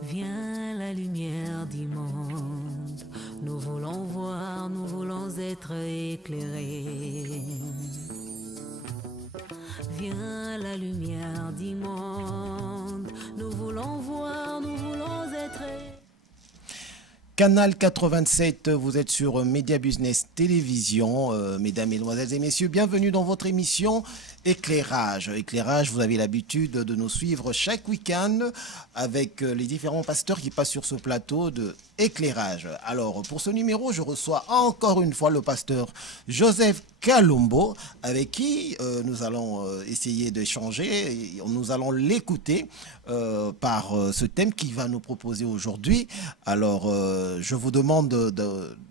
Viens la lumière du monde, nous voulons voir, nous voulons être éclairés. Viens la lumière du monde, nous voulons voir, nous voulons être éclairés. Canal 87, vous êtes sur Média Business Télévision. Mesdames, Mesdemoiselles et Messieurs, bienvenue dans votre émission Éclairage. Éclairage, vous avez l'habitude de nous suivre chaque week-end avec les différents pasteurs qui passent sur ce plateau de Éclairage. Alors, pour ce numéro, je reçois encore une fois le pasteur Joseph Kalombo, avec qui nous allons essayer d'échanger. Nous allons l'écouter par ce thème qu'il va nous proposer aujourd'hui. Alors, je vous demande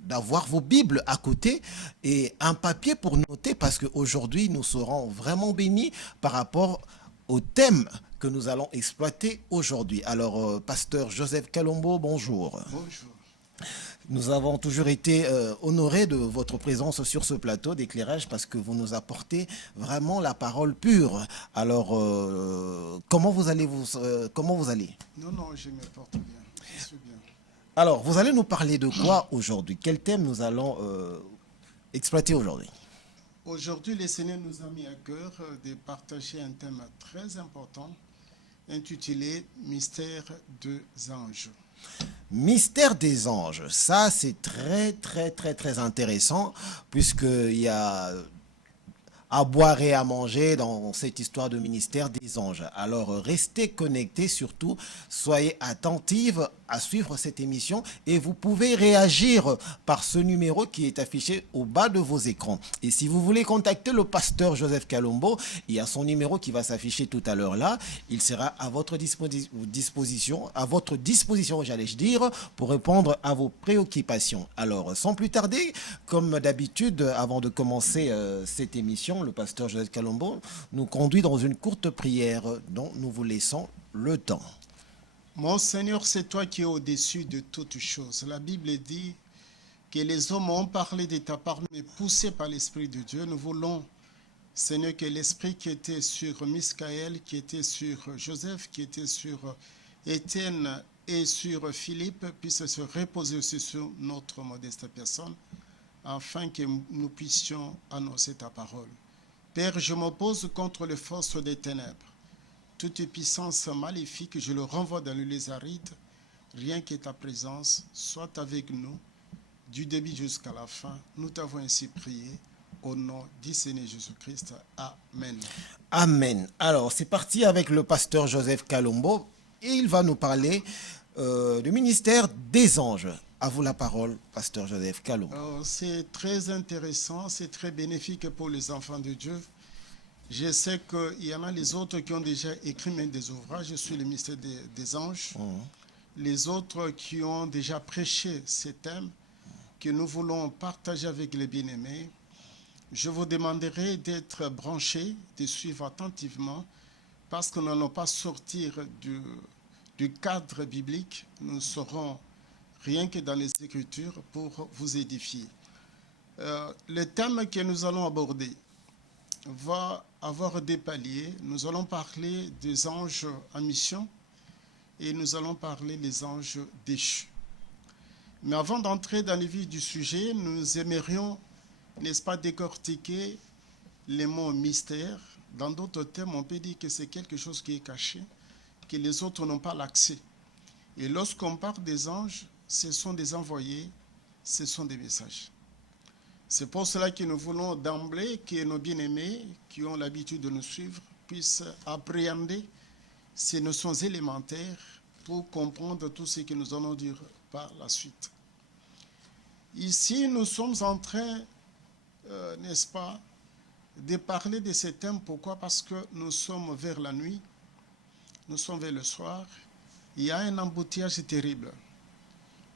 d'avoir vos Bibles à côté et un papier pour noter, parce qu'aujourd'hui, nous serons vraiment bénis par rapport au thème que nous allons exploiter aujourd'hui. Alors, pasteur Joseph Kalombo, bonjour. Bonjour. Nous avons toujours été honorés de votre présence sur ce plateau d'éclairage parce que vous nous apportez vraiment la parole pure. Alors, comment vous allez Non, je me porte bien. Je suis bien. Alors, vous allez nous parler de quoi aujourd'hui? Quel thème nous allons exploiter aujourd'hui? Aujourd'hui, le Seigneur nous a mis à cœur de partager un thème très important intitulé Mystère des anges. Mystère des anges, ça c'est très intéressant puisqu'il y a à boire et à manger dans cette histoire de ministère des anges. Alors restez connectés, surtout soyez attentifs à suivre cette émission et vous pouvez réagir par ce numéro qui est affiché au bas de vos écrans. Et si vous voulez contacter le pasteur Joseph Kalombo, il y a son numéro qui va s'afficher tout à l'heure là. Il sera à votre disposition, j'allais dire, pour répondre à vos préoccupations. Alors sans plus tarder, comme d'habitude, avant de commencer cette émission, le pasteur Joseph Kalombo nous conduit dans une courte prière dont nous vous laissons le temps. Mon Seigneur, c'est toi qui es au-dessus de toutes choses. La Bible dit que les hommes ont parlé de ta part, mais poussés par l'Esprit de Dieu. Nous voulons, Seigneur, que l'Esprit qui était sur Michaël, qui était sur Joseph, qui était sur Étienne et sur Philippe puisse se reposer aussi sur notre modeste personne, afin que nous puissions annoncer ta parole. Père, je m'oppose contre les forces des ténèbres. Toute puissance maléfique, je le renvoie dans le lieu aride. Rien que ta présence soit avec nous, du début jusqu'à la fin. Nous t'avons ainsi prié, au nom du Seigneur Jésus-Christ. Amen. Amen. Alors, c'est parti avec le pasteur Joseph Kalombo et il va nous parler du ministère des anges. À vous la parole, pasteur Joseph Kalombo. C'est très intéressant, c'est très bénéfique pour les enfants de Dieu. Je sais qu'il y en a les autres qui ont déjà écrit même des ouvrages sur le mystère des anges. Les autres qui ont déjà prêché ces thèmes que nous voulons partager avec les bien-aimés. Je vous demanderai d'être branchés, de suivre attentivement, parce que nous n'allons pas sortir du cadre biblique. Nous serons rien que dans les Écritures pour vous édifier. Le thème que nous allons aborder va avoir des paliers. Nous allons parler des anges en mission et nous allons parler des anges déchus. Mais avant d'entrer dans le vif du sujet, nous aimerions, n'est-ce pas, décortiquer les mots mystère. Dans d'autres termes, on peut dire que c'est quelque chose qui est caché, que les autres n'ont pas l'accès. Et lorsqu'on parle des anges, ce sont des envoyés, ce sont des messages. C'est pour cela que nous voulons d'emblée que nos bien-aimés qui ont l'habitude de nous suivre puissent appréhender ces notions élémentaires pour comprendre tout ce que nous allons dire par la suite. Ici, nous sommes en train, n'est-ce pas, de parler de ces thèmes. Pourquoi? Parce que nous sommes vers la nuit, nous sommes vers le soir. Il y a un embouteillage terrible.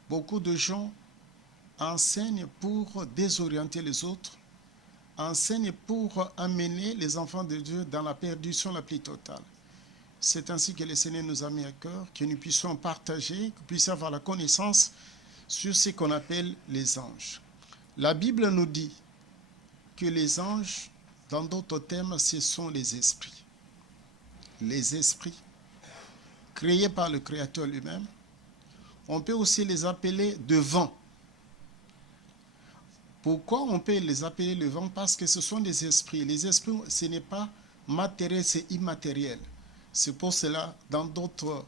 Beaucoup de gens enseignent pour désorienter les autres, enseignent pour amener les enfants de Dieu dans la perdition la plus totale. C'est ainsi que le Seigneur nous a mis à cœur, que nous puissions partager, que nous puissions avoir la connaissance sur ce qu'on appelle les anges. La Bible nous dit que les anges, dans d'autres termes, ce sont les esprits. Les esprits créés par le Créateur lui-même, On peut aussi les appeler de vent. Pourquoi on peut les appeler le vent? Parce que ce sont des esprits. Les esprits, ce n'est pas matériel, c'est immatériel. C'est pour cela, dans d'autres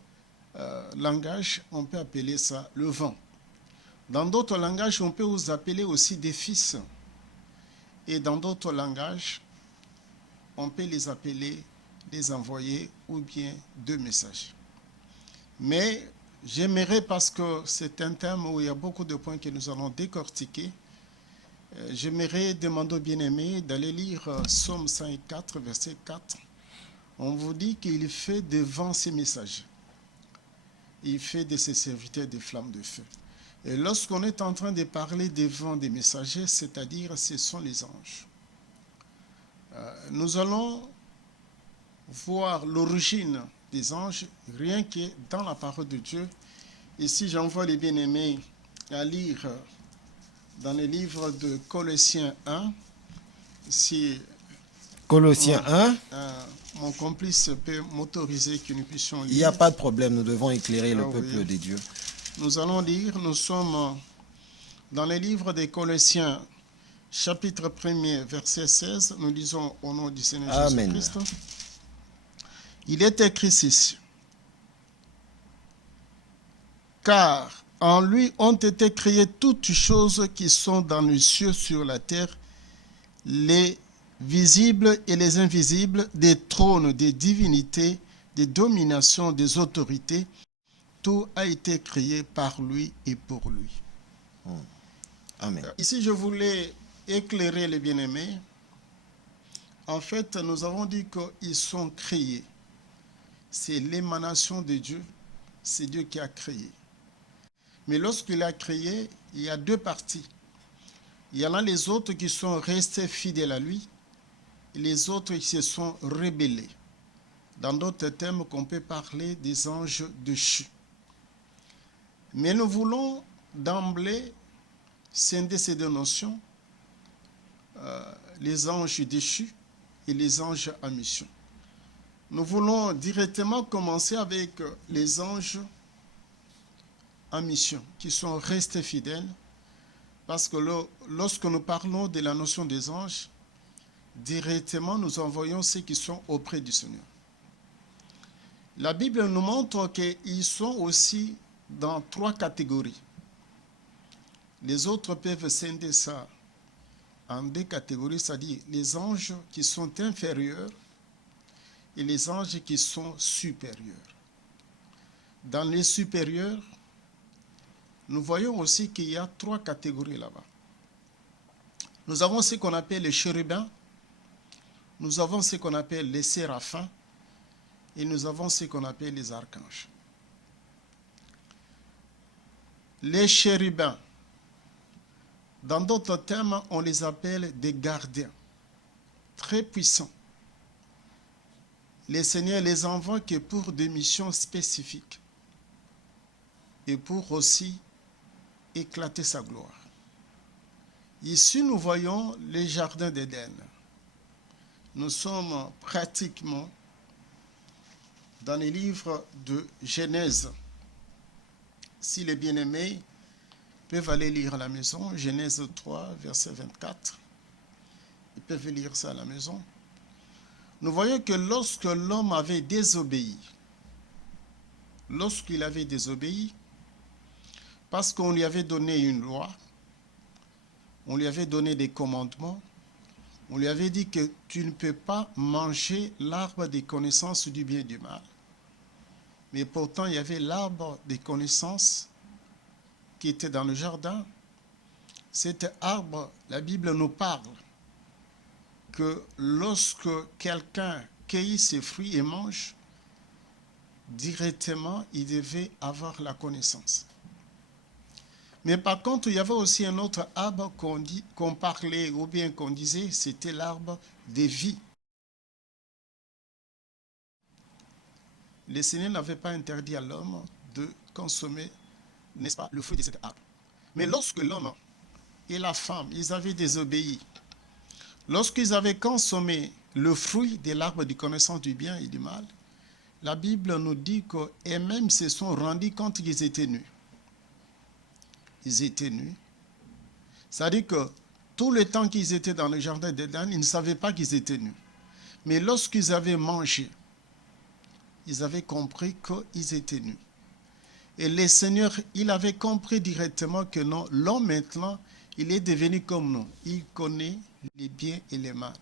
langages, on peut appeler ça le vent. Dans d'autres langages, on peut vous appeler aussi des fils. Et dans d'autres langages, on peut les appeler des envoyés ou bien deux messages. Mais j'aimerais, parce que c'est un thème où il y a beaucoup de points que nous allons décortiquer, j'aimerais demander aux bien-aimés d'aller lire Psaume 104, verset 4. On vous dit qu'il fait devant ses messagers. Il fait de ses serviteurs des flammes de feu. Et lorsqu'on est en train de parler devant des messagers, c'est-à-dire ce sont les anges. Nous allons voir l'origine des anges rien que dans la parole de Dieu. Ici, j'envoie les bien-aimés à lire dans le livre de Colossiens 1. Si Colossiens 1. Mon complice peut m'autoriser que nous puissions lire. Il n'y a pas de problème, nous devons éclairer le peuple oui. de Dieu. Nous allons lire, nous sommes dans le livre des Colossiens, chapitre 1er, verset 16. Nous lisons au nom du Seigneur Amen. Jésus-Christ. Il est écrit ceci. Car en lui ont été créées toutes choses qui sont dans les cieux, sur la terre, les visibles et les invisibles, des trônes, des divinités, des dominations, des autorités. Tout a été créé par lui et pour lui. Amen. Ici, je voulais éclairer les bien-aimés. En fait, nous avons dit qu'ils sont créés. C'est l'émanation de Dieu. C'est Dieu qui a créé. Mais lorsqu'il a créé, il y a deux parties. Il y en a les autres qui sont restés fidèles à lui et les autres qui se sont rebellés. Dans d'autres termes, qu'on peut parler des anges déchus. Mais nous voulons d'emblée scinder ces deux notions, les anges déchus et les anges en mission. Nous voulons directement commencer avec les anges en mission, qui sont restés fidèles, parce que lorsque nous parlons de la notion des anges, directement nous envoyons ceux qui sont auprès du Seigneur. La Bible nous montre qu'ils sont aussi dans trois catégories. Les autres peuvent scinder ça en deux catégories, c'est-à-dire les anges qui sont inférieurs et les anges qui sont supérieurs. Dans les supérieurs, nous voyons aussi qu'il y a trois catégories là-bas. Nous avons ce qu'on appelle les chérubins, nous avons ce qu'on appelle les séraphins et nous avons ce qu'on appelle les archanges. Les chérubins, dans d'autres termes, on les appelle des gardiens, très puissants. Le Seigneur les envoie que pour des missions spécifiques et pour aussi éclater sa gloire. Ici, nous voyons les jardins d'Éden. Nous sommes pratiquement dans les livres de Genèse. Si les bien-aimés peuvent aller lire à la maison, Genèse 3, verset 24, ils peuvent lire ça à la maison. Nous voyons que lorsque l'homme avait désobéi, lorsqu'il avait désobéi, parce qu'on lui avait donné une loi, on lui avait donné des commandements, on lui avait dit que tu ne peux pas manger l'arbre des connaissances du bien et du mal. Mais pourtant, il y avait l'arbre des connaissances qui était dans le jardin. Cet arbre, la Bible nous parle que lorsque quelqu'un cueillit ses fruits et mange, directement, il devait avoir la connaissance. Mais par contre, il y avait aussi un autre arbre qu'on parlait ou bien qu'on disait, c'était l'arbre des vies. Le Seigneur n'avait pas interdit à l'homme de consommer, n'est-ce pas, le fruit de cet arbre. Mais lorsque l'homme et la femme, ils avaient désobéi, lorsqu'ils avaient consommé le fruit de l'arbre de connaissance du bien et du mal, la Bible nous dit qu'eux-mêmes se sont rendus compte qu'ils étaient nus. ils étaient nus. C'est-à-dire que tout le temps qu'ils étaient dans le jardin d'Éden, ils ne savaient pas qu'ils étaient nus. Mais lorsqu'ils avaient mangé, ils avaient compris qu'ils étaient nus. Et le Seigneur, il avait compris directement que non, l'homme maintenant, il est devenu comme nous. Il connaît les biens et les mal.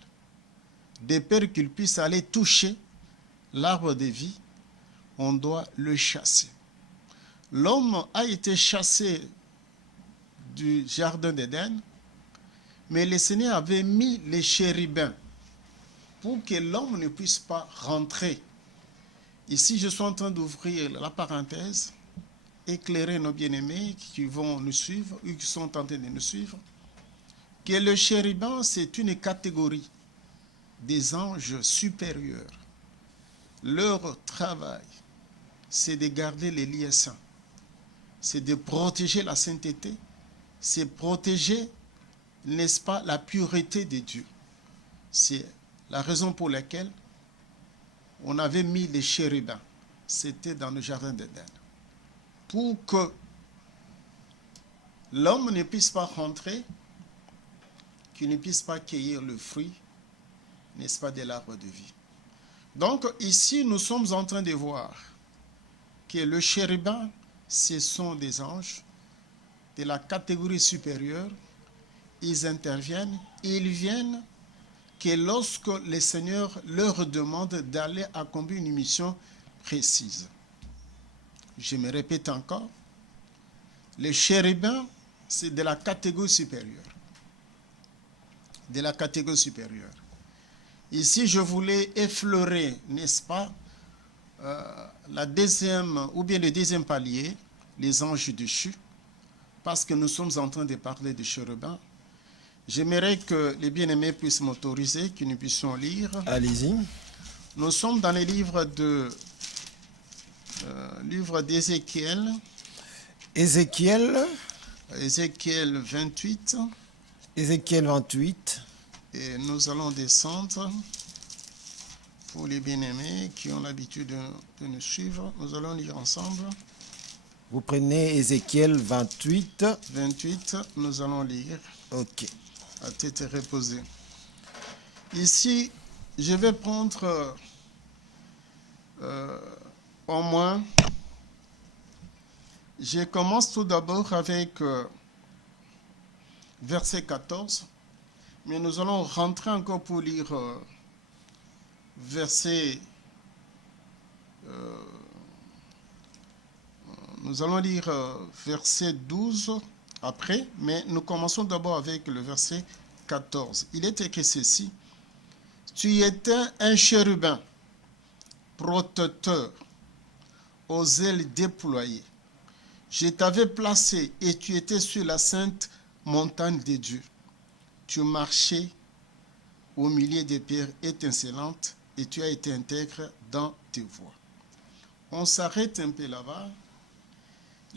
De peur qu'il puisse aller toucher l'arbre de vie, on doit le chasser. L'homme a été chassé du jardin d'Éden, mais le Seigneur avait mis les chérubins pour que l'homme ne puisse pas rentrer. Ici, je suis en train d'ouvrir la parenthèse, éclairer nos bien-aimés qui vont nous suivre ou qui sont en train de nous suivre, que le chérubin, c'est une catégorie des anges supérieurs. Leur travail, c'est de garder les lieux saints, c'est de protéger la sainteté, c'est protéger, n'est-ce pas, la pureté de Dieu. C'est la raison pour laquelle on avait mis les chérubins. C'était dans le jardin d'Éden. Pour que l'homme ne puisse pas rentrer, qu'il ne puisse pas cueillir le fruit, n'est-ce pas, de l'arbre de vie. Donc ici, nous sommes en train de voir que le chérubin, ce sont des anges de la catégorie supérieure. Ils interviennent et ils viennent que lorsque le Seigneur leur demande d'aller accomplir une mission précise. Je me répète encore, les chérubins, c'est de la catégorie supérieure. De la catégorie supérieure. Ici, je voulais effleurer, n'est-ce pas, la deuxième, ou bien le deuxième palier, les anges déchus, parce que nous sommes en train de parler de chérubins. J'aimerais que les bien-aimés puissent m'autoriser, que nous puissions lire. Allez-y. Nous sommes dans les livres d'Ézéchiel. Ézéchiel 28. Ézéchiel 28. Et nous allons descendre pour les bien-aimés qui ont l'habitude de nous suivre. Nous allons lire ensemble. Vous prenez Ézéchiel 28. 28, nous allons lire. Ok. À tête reposée. Ici, je vais prendre au moins, je commence tout d'abord avec verset 14, mais nous allons rentrer encore pour lire verset, nous allons lire verset 12 après, mais nous commençons d'abord avec le verset 14. Il est écrit ceci: Tu étais un chérubin protecteur aux ailes déployées. Je t'avais placé et tu étais sur la sainte montagne de Dieu. Tu marchais au milieu des pierres étincelantes et tu as été intègre dans tes voies. On s'arrête un peu là-bas.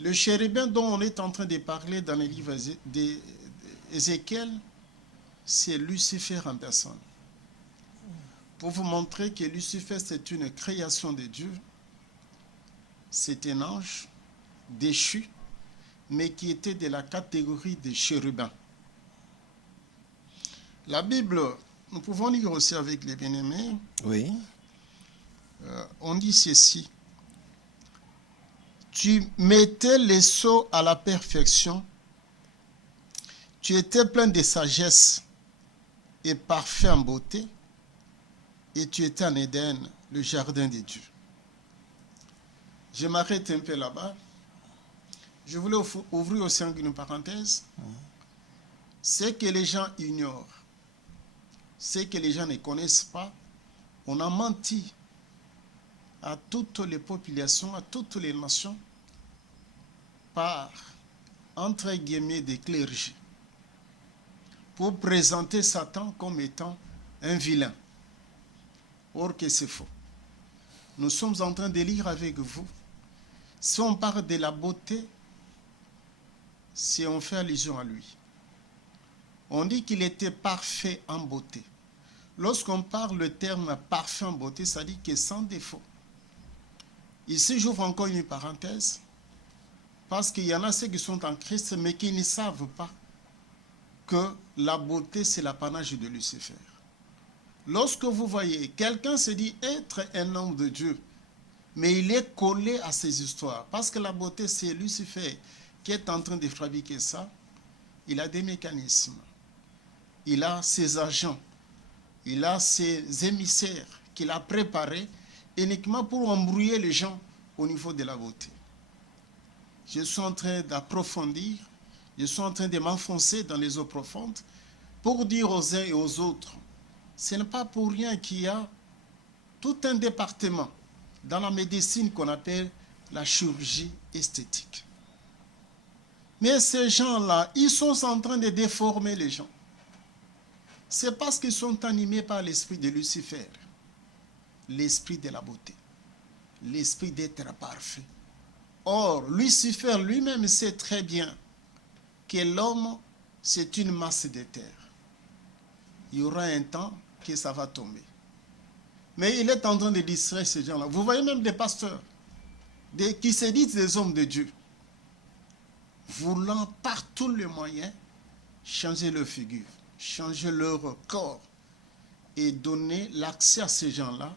Le chérubin dont on est en train de parler dans le livre d'Ézéchiel, c'est Lucifer en personne. Pour vous montrer que Lucifer, c'est une création de Dieu. C'est un ange déchu, mais qui était de la catégorie des chérubins. La Bible, nous pouvons lire aussi avec les bien-aimés. Oui. On dit ceci: Tu mettais les sceaux à la perfection, tu étais plein de sagesse et parfait en beauté, et tu étais en Éden, le jardin de Dieu. Je m'arrête un peu là-bas. Je voulais ouvrir aussi une parenthèse. Ce que les gens ignorent, ce que les gens ne connaissent pas, on a menti à toutes les populations, à toutes les nations, par, entre guillemets, des clergés, pour présenter Satan comme étant un vilain. Or que c'est faux. Nous sommes en train de lire avec vous. Si on parle de la beauté, si on fait allusion à lui. On dit qu'il était parfait en beauté. Lorsqu'on parle le terme parfait en beauté, ça dit que sans défaut. Ici, j'ouvre encore une parenthèse. Parce qu'il y en a ceux qui sont en Christ, mais qui ne savent pas que la beauté, c'est l'apanage de Lucifer. Lorsque vous voyez, quelqu'un se dit être un homme de Dieu, mais il est collé à ces histoires. Parce que la beauté, c'est Lucifer qui est en train de fabriquer ça. Il a des mécanismes. Il a ses agents. Il a ses émissaires qu'il a préparés uniquement pour embrouiller les gens au niveau de la beauté. Je suis en train d'approfondir, je suis en train de m'enfoncer dans les eaux profondes pour dire aux uns et aux autres, ce n'est pas pour rien qu'il y a tout un département dans la médecine qu'on appelle la chirurgie esthétique. Mais ces gens-là, ils sont en train de déformer les gens. C'est parce qu'ils sont animés par l'esprit de Lucifer, l'esprit de la beauté, l'esprit d'être parfait. Or, Lucifer lui-même sait très bien que l'homme, c'est une masse de terre. Il y aura un temps que ça va tomber. Mais il est en train de distraire ces gens-là. Vous voyez même des pasteurs qui se disent des hommes de Dieu, voulant par tous les moyens changer leur figure, changer leur corps et donner l'accès à ces gens-là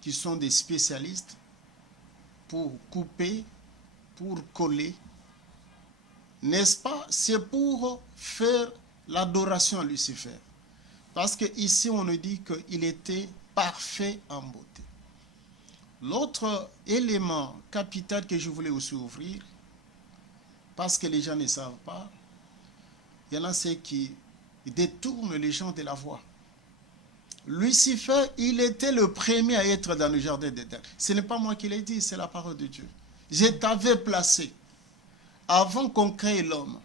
qui sont des spécialistes pour couper, pour coller. N'est-ce pas? C'est pour faire l'adoration à Lucifer. Parce qu'ici, on nous dit qu'il était parfait en beauté. L'autre élément capital que je voulais aussi ouvrir, parce que les gens ne savent pas, il y en a ceux qui détournent les gens de la voie. Lucifer, il était le premier à être dans le jardin d'Éden. Ce n'est pas moi qui l'ai dit, c'est la parole de Dieu. Je t'avais placé, avant qu'on crée l'homme,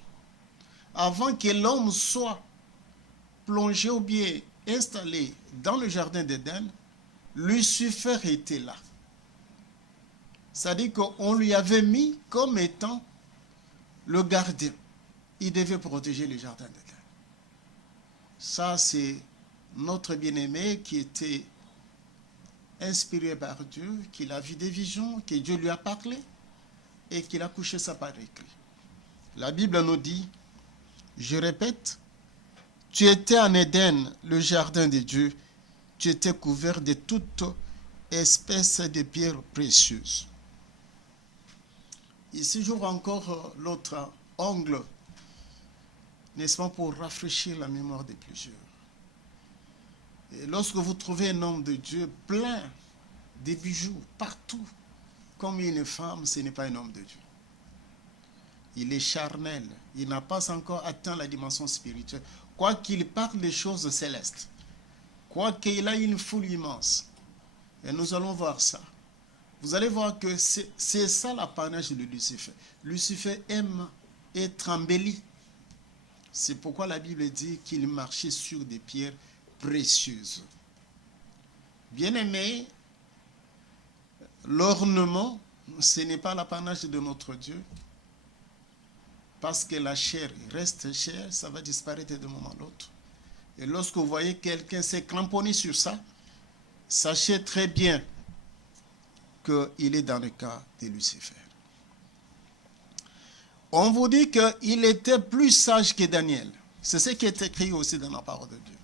avant que l'homme soit plongé ou bien installé dans le jardin d'Éden, Lucifer était là. C'est-à-dire qu'on lui avait mis comme étant le gardien. Il devait protéger le jardin d'Éden. Ça, c'est notre bien-aimé qui était inspiré par Dieu, qu'il a vu des visions, que Dieu lui a parlé et qu'il a couché ça par écrit. La Bible nous dit, je répète, tu étais en Éden, le jardin de Dieu, tu étais couvert de toute espèce de pierres précieuses. Ici, j'ouvre encore l'autre angle, n'est-ce pas, pour rafraîchir la mémoire de plusieurs. Et lorsque vous trouvez un homme de Dieu plein de bijoux partout, comme une femme, ce n'est pas un homme de Dieu. Il est charnel, il n'a pas encore atteint la dimension spirituelle. Quoiqu'il parle des choses célestes, quoiqu'il a une foule immense. Et nous allons voir ça. Vous allez voir que c'est ça l'apanage de Lucifer. Lucifer aime être embelli. C'est pourquoi la Bible dit qu'il marchait sur des pierres précieuses. Bien-aimés, l'ornement, ce n'est pas l'apanage de notre Dieu. Parce que la chair reste chair, ça va disparaître d'un moment à l'autre. Et lorsque vous voyez quelqu'un s'est cramponné sur ça, sachez très bien qu'il est dans le cas de Lucifer. On vous dit qu'il était plus sage que Daniel. C'est ce qui est écrit aussi dans la parole de Dieu.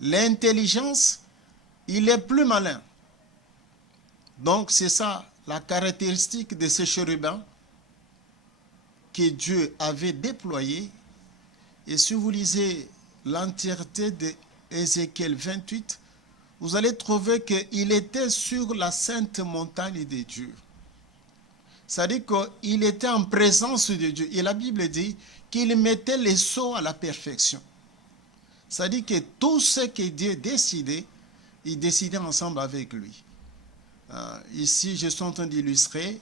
L'intelligence, il est plus malin. Donc c'est ça la caractéristique de ce chérubin que Dieu avait déployé. Et si vous lisez l'entièreté de Ézéchiel 28, vous allez trouver qu'il était sur la sainte montagne de Dieu. C'est-à-dire qu'il était en présence de Dieu. Et la Bible dit qu'il mettait les sceaux à la perfection. C'est-à-dire que tout ce que Dieu décidait, il décidait ensemble avec lui. Ici, je suis en train d'illustrer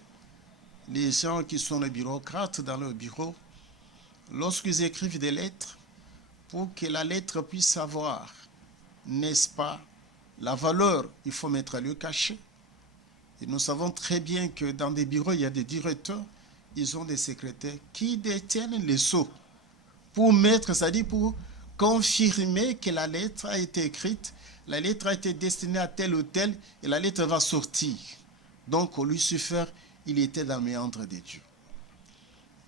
les gens qui sont les bureaucrates dans leur bureau. Lorsqu'ils écrivent des lettres, pour que la lettre puisse avoir, n'est-ce pas, la valeur, il faut mettre le cachet. Et nous savons très bien que dans des bureaux, il y a des directeurs, ils ont des secrétaires qui détiennent les sceaux pour mettre, c'est-à-dire pour confirmer que la lettre a été écrite, la lettre a été destinée à tel ou tel, et la lettre va sortir. Donc, Lucifer, il était dans le méandre de Dieu.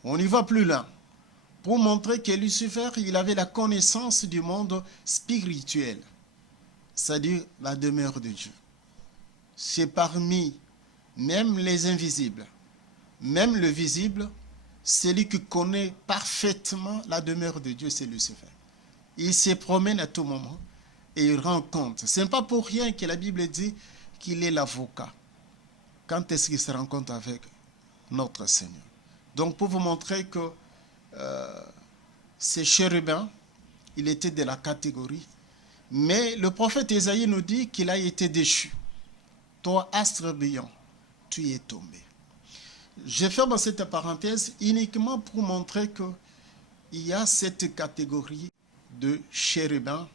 On y va plus loin. Pour montrer que Lucifer, il avait la connaissance du monde spirituel, c'est-à-dire la demeure de Dieu. C'est parmi même les invisibles, même le visible, celui qui connaît parfaitement la demeure de Dieu, c'est Lucifer. Il se promène à tout moment et il rend compte. Ce n'est pas pour rien que la Bible dit qu'il est l'avocat. Quand est-ce qu'il se rencontre avec notre Seigneur? Donc pour vous montrer que ces chérubins, il était de la catégorie. Mais le prophète Ésaïe nous dit qu'il a été déchu. Toi, astre brillant, tu es tombé. Je ferme cette parenthèse uniquement pour montrer qu'il y a cette catégorie de chérubins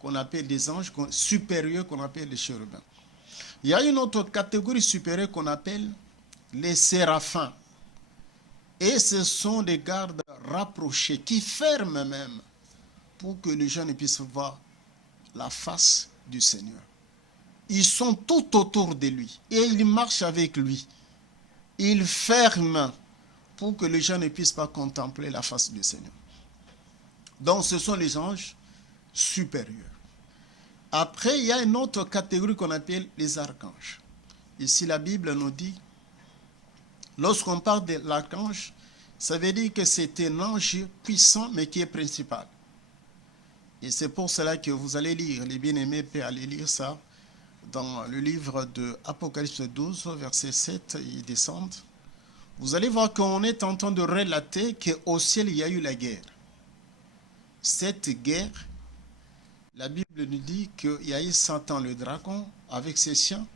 qu'on appelle des anges supérieurs qu'on appelle les chérubins. Il y a une autre catégorie supérieure qu'on appelle les séraphins. Et ce sont des gardes rapprochés qui ferment même pour que les gens ne puissent voir la face du Seigneur. Ils sont tout autour de lui et ils marchent avec lui. Ils ferment pour que les gens ne puissent pas contempler la face du Seigneur. Donc ce sont les anges supérieurs. Après, il y a une autre catégorie qu'on appelle les archanges. Ici, la Bible nous dit, lorsqu'on parle de l'archange, ça veut dire que c'est un ange puissant, mais qui est principal. Et c'est pour cela que vous allez lire, les bien-aimés peuvent aller lire ça, dans le livre de Apocalypse 12, verset 7, ils descendent. Vous allez voir qu'on est en train de relater qu'au ciel, il y a eu la guerre. Cette guerre, la Bible nous dit qu'il y a eu Satan le dragon avec ses siens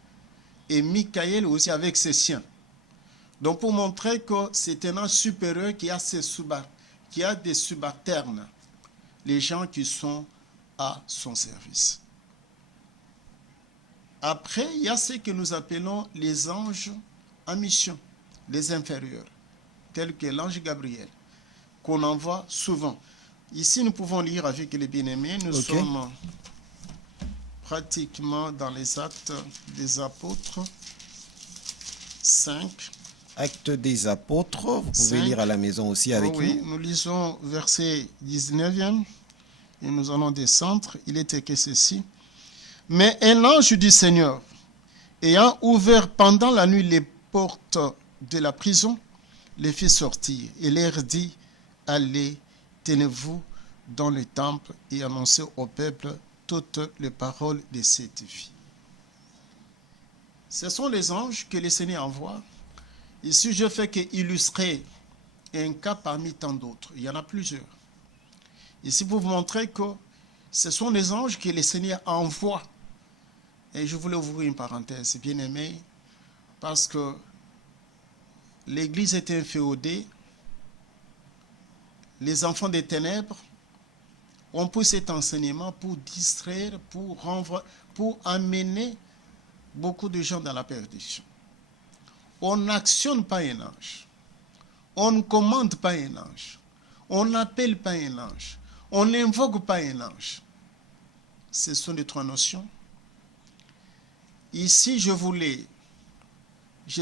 et Michael aussi avec ses siens. Donc pour montrer que c'est un ange supérieur qui a des subalternes, les gens qui sont à son service. Après, il y a ce que nous appelons les anges en mission, les inférieurs, tels que l'ange Gabriel, qu'on envoie souvent. Ici, nous pouvons lire avec les bien-aimés, nous sommes pratiquement dans les actes des apôtres 5. Actes des apôtres, vous pouvez lire à la maison aussi avec nous. Nous lisons verset 19e et nous allons descendre. Il était que ceci. Mais un ange du Seigneur, ayant ouvert pendant la nuit les portes de la prison, les fit sortir et leur dit, allez, tenez-vous dans le temple et annoncez au peuple toutes les paroles de cette vie. Ce sont les anges que le Seigneur envoie. Ici, je fais qu'illustrer un cas parmi tant d'autres. Il y en a plusieurs. Ici, pour vous montrer que ce sont les anges que le Seigneur envoie. Et je voulais ouvrir une parenthèse, bien aimé, parce que l'Église est inféodée. Les enfants des ténèbres ont pris cet enseignement pour distraire, pour amener beaucoup de gens dans la perdition. On n'actionne pas un ange. On ne commande pas un ange. On n'appelle pas un ange. On n'invoque pas un ange. Ce sont les trois notions. Ici, je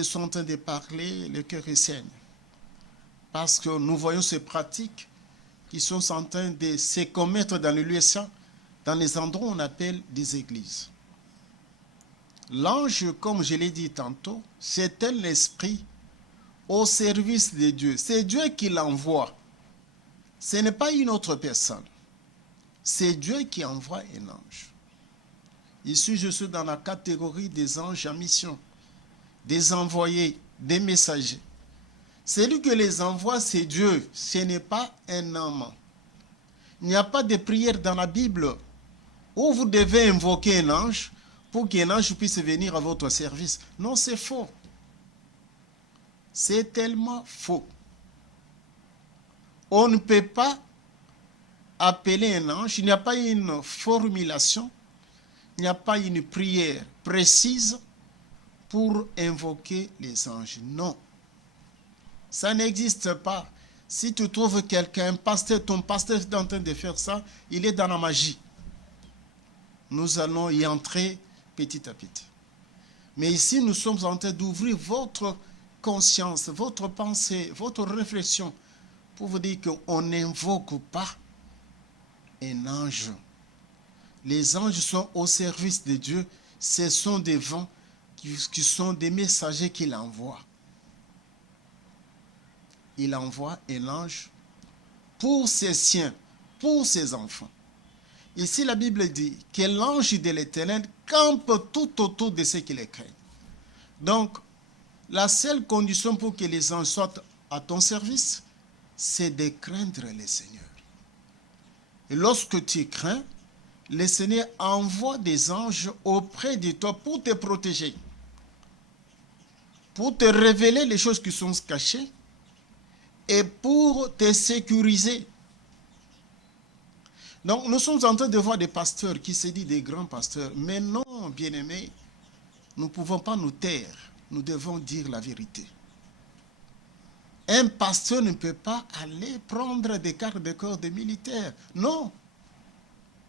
suis en train de parler, le cœur est saigne. Parce que nous voyons ces pratiques qui sont en train de se commettre dans les lieux saints, dans les endroits où on appelle des églises. L'ange, comme je l'ai dit tantôt, c'est un esprit au service de Dieu. C'est Dieu qui l'envoie. Ce n'est pas une autre personne. C'est Dieu qui envoie un ange. Ici, je suis dans la catégorie des anges en mission, des envoyés, des messagers. Celui que les envoie, c'est Dieu. Ce n'est pas un homme. Il n'y a pas de prière dans la Bible où vous devez invoquer un ange pour qu'un ange puisse venir à votre service. Non, c'est faux. C'est tellement faux. On ne peut pas appeler un ange. Il n'y a pas une formulation. Il n'y a pas une prière précise pour invoquer les anges. Non. Ça n'existe pas. Si tu trouves quelqu'un, ton pasteur est en train de faire ça, il est dans la magie. Nous allons y entrer petit à petit. Mais ici, nous sommes en train d'ouvrir votre conscience, votre pensée, votre réflexion pour vous dire qu'on n'invoque pas un ange. Les anges sont au service de Dieu. Ce sont des vents qui sont des messagers qu'il envoie. Il envoie un ange pour ses siens, pour ses enfants. Ici, la Bible dit que l'ange de l'Éternel campe tout autour de ceux qui les craignent. Donc, la seule condition pour que les anges soient à ton service, c'est de craindre le Seigneur. Et lorsque tu crains, le Seigneur envoie des anges auprès de toi pour te protéger, pour te révéler les choses qui sont cachées et pour te sécuriser. Donc, nous sommes en train de voir des pasteurs qui se disent des grands pasteurs. Mais non, bien-aimés, nous ne pouvons pas nous taire. Nous devons dire la vérité. Un pasteur ne peut pas aller prendre des gardes de corps des militaires. Non.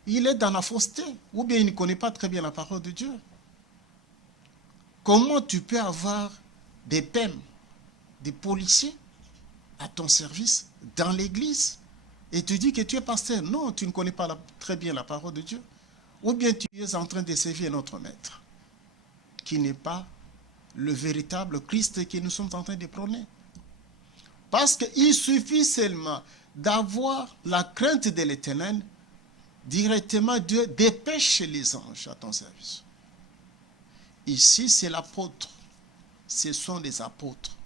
Il est dans la fausseté. Ou bien il ne connaît pas très bien la parole de Dieu. Comment tu peux avoir des PEM, des policiers à ton service dans l'église et tu dis que tu es pasteur? Non, tu ne connais pas très bien la parole de Dieu. Ou bien tu es en train de servir notre maître, qui n'est pas le véritable Christ que nous sommes en train de prôner. Parce qu'il suffit seulement d'avoir la crainte de l'Éternel, directement Dieu dépêche les anges à ton service. Ici, c'est l'apôtre. Ce sont les apôtres.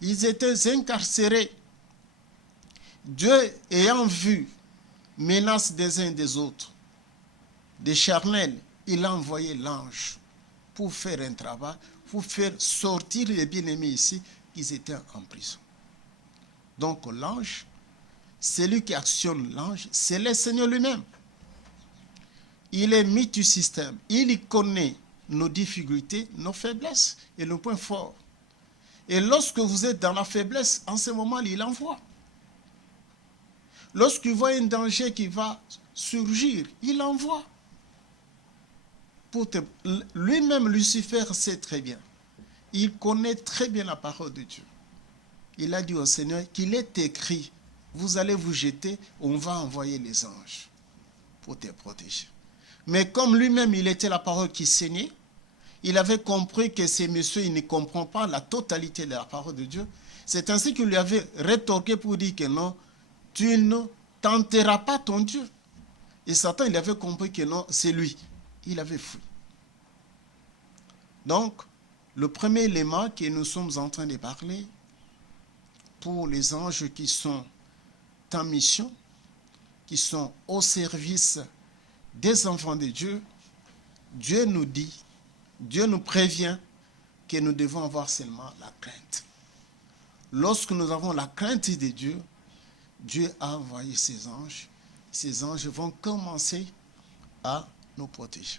Ils étaient incarcérés. Dieu ayant vu menace des uns des autres, des charnels, il a envoyé l'ange pour faire un travail, pour faire sortir les bien-aimés ici, qu'ils étaient en prison. Donc l'ange, celui qui actionne l'ange, c'est le Seigneur lui-même. Il est multisystème. Il connaît nos difficultés, nos faiblesses et nos points forts. Et lorsque vous êtes dans la faiblesse, en ce moment, il envoie. Lorsqu'il voit un danger qui va surgir, il envoie. Lui-même, Lucifer sait très bien. Il connaît très bien la parole de Dieu. Il a dit au Seigneur qu'il est écrit, vous allez vous jeter, on va envoyer les anges pour te protéger. Mais comme lui-même, il était la parole qui saignait, il avait compris que ces messieurs, ils ne comprennent pas la totalité de la parole de Dieu. C'est ainsi qu'il lui avait rétorqué pour dire que non, tu ne tenteras pas ton Dieu. Et Satan, il avait compris que non, c'est lui. Il avait fui. Donc, le premier élément que nous sommes en train de parler, pour les anges qui sont en mission, qui sont au service des enfants de Dieu, Dieu nous dit, Dieu nous prévient que nous devons avoir seulement la crainte. Lorsque nous avons la crainte de Dieu, Dieu a envoyé ses anges. Ces anges vont commencer à nous protéger.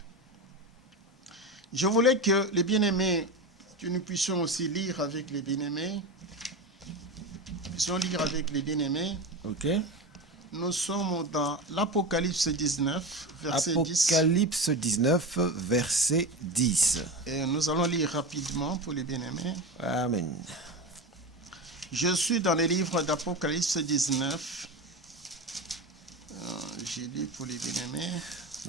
Je voulais que les bien-aimés, que nous puissions aussi lire avec les bien-aimés. Puissions lire avec les bien-aimés. Ok. Nous sommes dans l'Apocalypse 19, verset 10. Apocalypse 19, verset 10. Et nous allons lire rapidement pour les bien-aimés. Amen. Je suis dans le livre d'Apocalypse 19. J'ai lu pour les bien-aimés.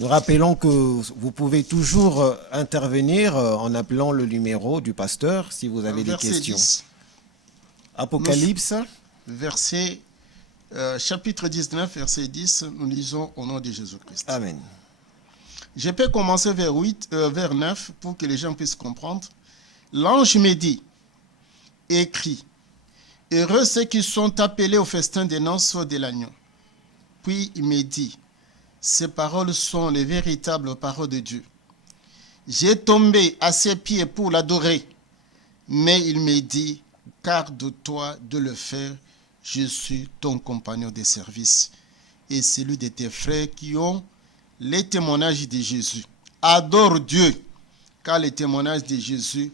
Nous rappelons que vous pouvez toujours intervenir en appelant le numéro du pasteur si vous avez des questions. 10. Apocalypse. Chapitre 19, verset 10, nous lisons au nom de Jésus-Christ. Amen. Je peux commencer vers 9 pour que les gens puissent comprendre. L'ange me dit, écrit, heureux ceux qui sont appelés au festin des noces de l'agneau. Puis il me dit, ces paroles sont les véritables paroles de Dieu. J'ai tombé à ses pieds pour l'adorer, mais il me dit, garde-toi de le faire. Je suis ton compagnon de service et celui de tes frères qui ont les témoignages de Jésus. Adore Dieu, car le témoignage de Jésus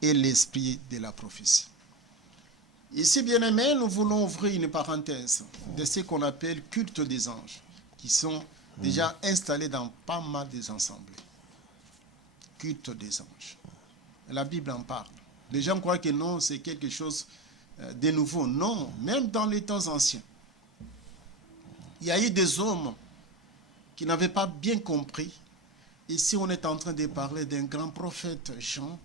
est l'esprit de la prophétie. Ici, bien-aimés, nous voulons ouvrir une parenthèse de ce qu'on appelle culte des anges, qui sont déjà installés dans pas mal des assemblées. Culte des anges. La Bible en parle. Les gens croient que non, c'est quelque chose de nouveau. Non, même dans les temps anciens, il y a eu des hommes qui n'avaient pas bien compris. Ici, on est en train de parler d'un grand prophète, Jean,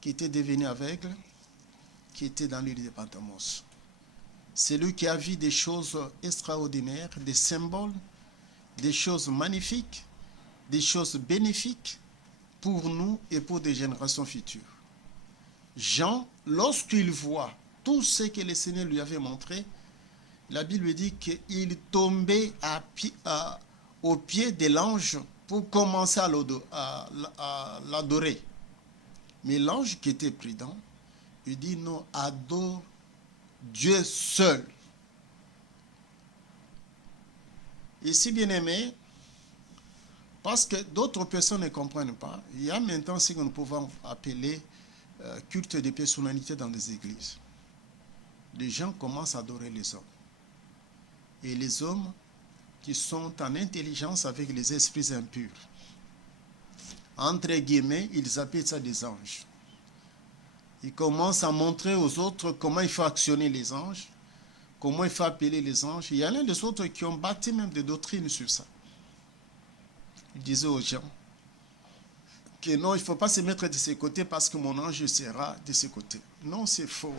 qui était devenu aveugle, qui était dans l'île de Patmos. C'est lui qui a vu des choses extraordinaires, des symboles, des choses magnifiques, des choses bénéfiques pour nous et pour des générations futures. Jean, lorsqu'il voit tout ce que le Seigneur lui avait montré, la Bible dit qu'il tombait au pied de l'ange pour commencer à l'adorer. Mais l'ange qui était prudent, il dit non, adore Dieu seul. Ici, bien-aimé, parce que d'autres personnes ne comprennent pas, il y a maintenant ce que nous pouvons appeler culte de personnalité dans des églises. Les gens commencent à adorer les hommes. Et les hommes qui sont en intelligence avec les esprits impurs. Entre guillemets, ils appellent ça des anges. Ils commencent à montrer aux autres comment il faut actionner les anges, comment il faut appeler les anges. Il y en a des autres qui ont bâti même des doctrines sur ça. Ils disaient aux gens que non, il ne faut pas se mettre de ce côté parce que mon ange sera de ce côté. Non, c'est faux.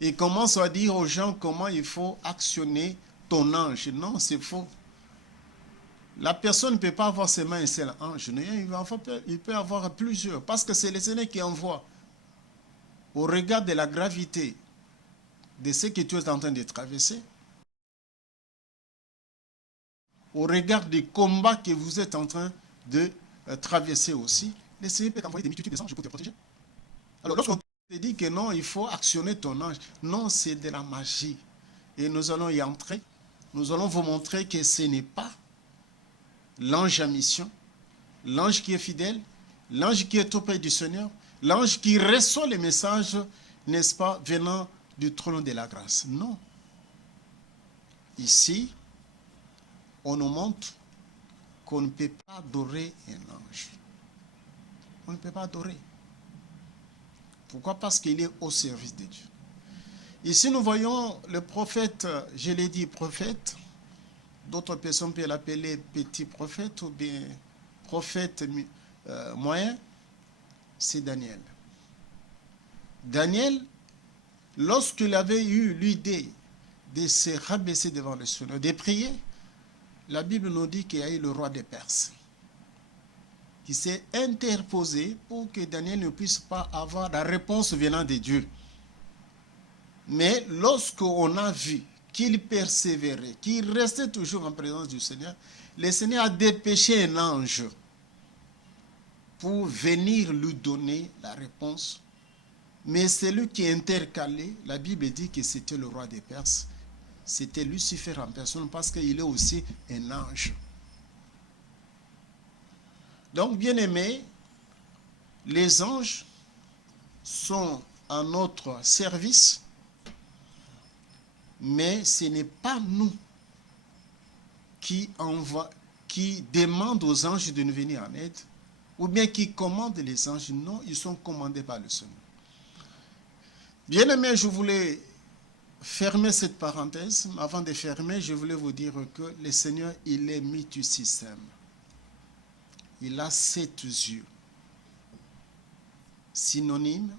Ils commencent à dire aux gens comment il faut actionner ton ange. Non, c'est faux. La personne ne peut pas avoir seulement un seul ange. Il peut avoir plusieurs. Parce que c'est le Seigneur qui envoie. Au regard de la gravité de ce que tu es en train de traverser, au regard des combats que vous êtes en train de traverser aussi, le Seigneur peut envoyer des multitudes d'anges pour te protéger. Alors lorsqu'on te dit que non, il faut actionner ton ange, non, c'est de la magie. Et nous allons y entrer. Nous allons vous montrer que ce n'est pas l'ange à mission, l'ange qui est fidèle, l'ange qui est auprès du Seigneur, l'ange qui reçoit les messages, n'est-ce pas, venant du trône de la grâce. Non. Ici, on nous montre qu'on ne peut pas adorer un ange. On ne peut pas adorer. Pourquoi? Parce qu'il est au service de Dieu. Ici, nous voyons le prophète, je l'ai dit prophète, d'autres personnes peuvent l'appeler petit prophète ou bien prophète moyen, c'est Daniel. Daniel, lorsqu'il avait eu l'idée de se rabaisser devant le Seigneur, de prier, la Bible nous dit qu'il y a eu le roi des Perses qui s'est interposé pour que Daniel ne puisse pas avoir la réponse venant de Dieu. Mais lorsqu'on a vu qu'il persévérait, qu'il restait toujours en présence du Seigneur, le Seigneur a dépêché un ange pour venir lui donner la réponse. Mais celui qui est intercalé, la Bible dit que c'était le roi des Perses. C'était Lucifer en personne parce qu'il est aussi un ange. Donc, bien aimés, les anges sont à notre service, mais ce n'est pas nous qui demandent aux anges de nous venir en aide, ou bien qui commandent les anges. Non, ils sont commandés par le Seigneur. Bien aimés, je voulais fermer cette parenthèse. Avant de fermer, je voulais vous dire que le Seigneur, il est multisystème. Il a 7 yeux, synonyme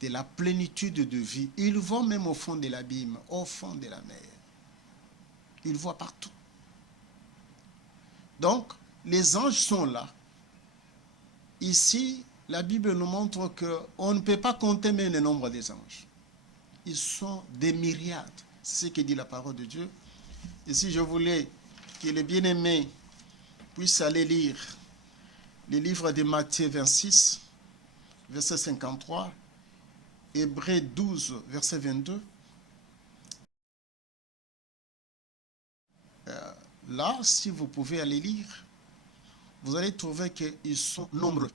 de la plénitude de vie. Il voit même au fond de l'abîme, au fond de la mer. Il voit partout. Donc, les anges sont là. Ici, la Bible nous montre qu'on ne peut pas compter même le nombre des anges. Ils sont des myriades. C'est ce que dit la parole de Dieu. Ici, je voulais que les bien-aimés puissent aller lire le livre de Matthieu 26, verset 53, Hébreux 12, verset 22. Là, si vous pouvez aller lire, vous allez trouver qu'ils sont nombreux,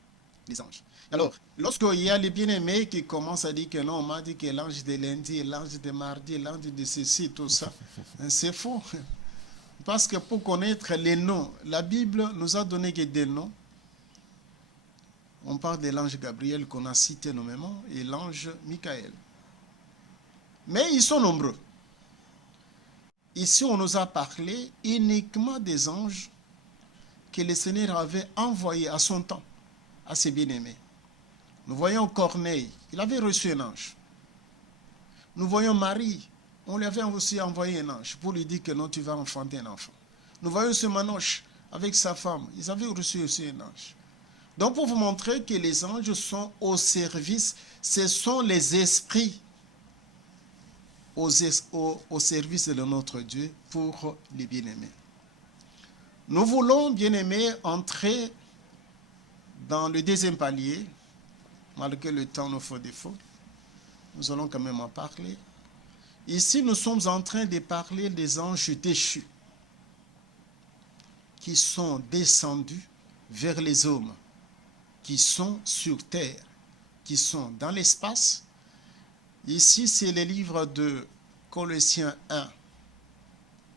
les anges. Alors, lorsqu'il y a les bien-aimés qui commencent à dire que non, on m'a dit que l'ange de lundi, l'ange de mardi, l'ange de ceci, tout ça, c'est faux. Parce que pour connaître les noms, la Bible nous a donné que des noms. On parle de l'ange Gabriel qu'on a cité nommément et l'ange Michael. Mais ils sont nombreux. Ici, on nous a parlé uniquement des anges que le Seigneur avait envoyés à son temps, à ses bien-aimés. Nous voyons Corneille, il avait reçu un ange. Nous voyons Marie, on lui avait aussi envoyé un ange pour lui dire que non, tu vas enfanter un enfant. Nous voyons ce Manoche avec sa femme, ils avaient reçu aussi un ange. Donc pour vous montrer que les anges sont au service, ce sont les esprits au service de notre Dieu pour les bien-aimés. Nous voulons, bien-aimés, entrer dans le deuxième palier, malgré le temps nous fait défaut. Nous allons quand même en parler. Ici, nous sommes en train de parler des anges déchus qui sont descendus vers les hommes, qui sont sur terre, qui sont dans l'espace. Ici, c'est le livre de Colossiens 1,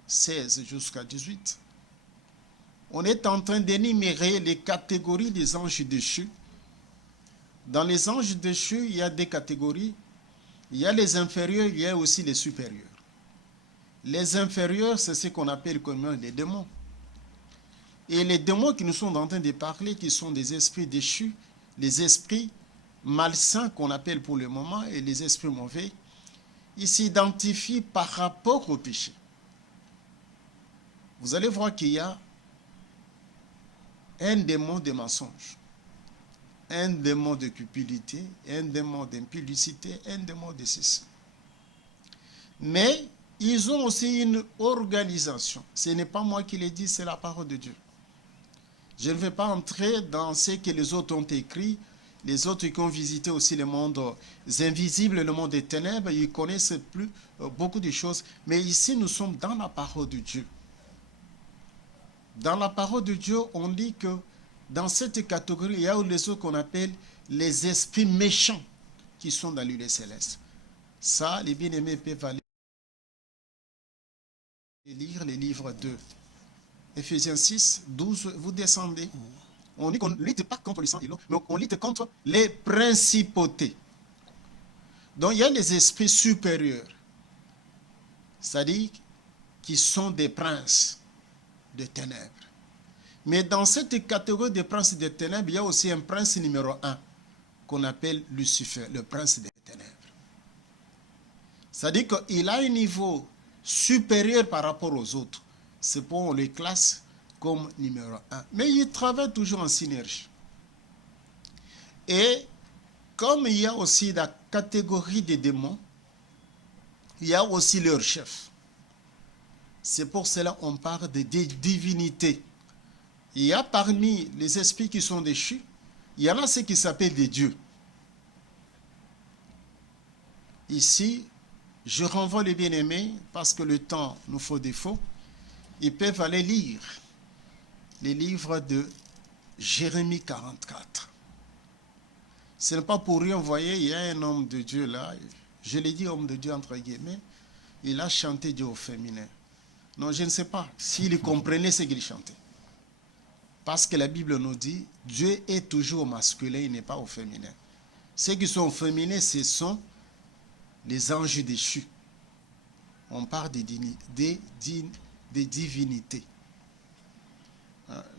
16 jusqu'à 18. On est en train d'énumérer les catégories des anges déchus. Dans les anges déchus, il y a des catégories. Il y a les inférieurs, il y a aussi les supérieurs. Les inférieurs, c'est ce qu'on appelle communément les démons. Et les démons qui nous sont en train de parler, qui sont des esprits déchus, les esprits malsains qu'on appelle pour le moment, et les esprits mauvais, ils s'identifient par rapport au péché. Vous allez voir qu'il y a un démon de mensonge, un démon de cupidité, un démon d'impudicité, un démon de ceci. Mais ils ont aussi une organisation. Ce n'est pas moi qui l'ai dit, c'est la parole de Dieu. Je ne vais pas entrer dans ce que les autres ont écrit. Les autres qui ont visité aussi le monde invisible, le monde des ténèbres, ils connaissent beaucoup de choses. Mais ici, nous sommes dans la parole de Dieu. Dans la parole de Dieu, on dit que dans cette catégorie, il y a les autres qu'on appelle les esprits méchants qui sont dans l'île céleste. Ça, les bien-aimés peuvent aller lire les livres de Ephésiens 6, 12, vous descendez. On dit qu'on ne lutte pas contre le sang et l'eau, mais on lutte contre les principautés. Donc il y a les esprits supérieurs, c'est-à-dire qui sont des princes de ténèbres. Mais dans cette catégorie des princes des ténèbres, il y a aussi un prince numéro 1 qu'on appelle Lucifer, le prince des ténèbres. C'est-à-dire qu'il a un niveau supérieur par rapport aux autres. C'est pourquoi on les classe comme numéro 1. Mais il travaille toujours en synergie. Et comme il y a aussi la catégorie des démons, il y a aussi leur chef. C'est pour cela qu'on parle de divinités. Il y a parmi les esprits qui sont déchus, il y en a ceux qui s'appellent des dieux. Ici, je renvoie les bien-aimés, parce que le temps nous faut défaut, ils peuvent aller lire les livres de Jérémie 44. Ce n'est pas pour rien, vous voyez, il y a un homme de Dieu là, je l'ai dit homme de Dieu entre guillemets, il a chanté Dieu au féminin. Non, je ne sais pas s'il comprenait ce qu'il chantait. Parce que la Bible nous dit, Dieu est toujours au masculin, il n'est pas au féminin. Ceux qui sont au féminin, ce sont les anges déchus. On parle des divinités.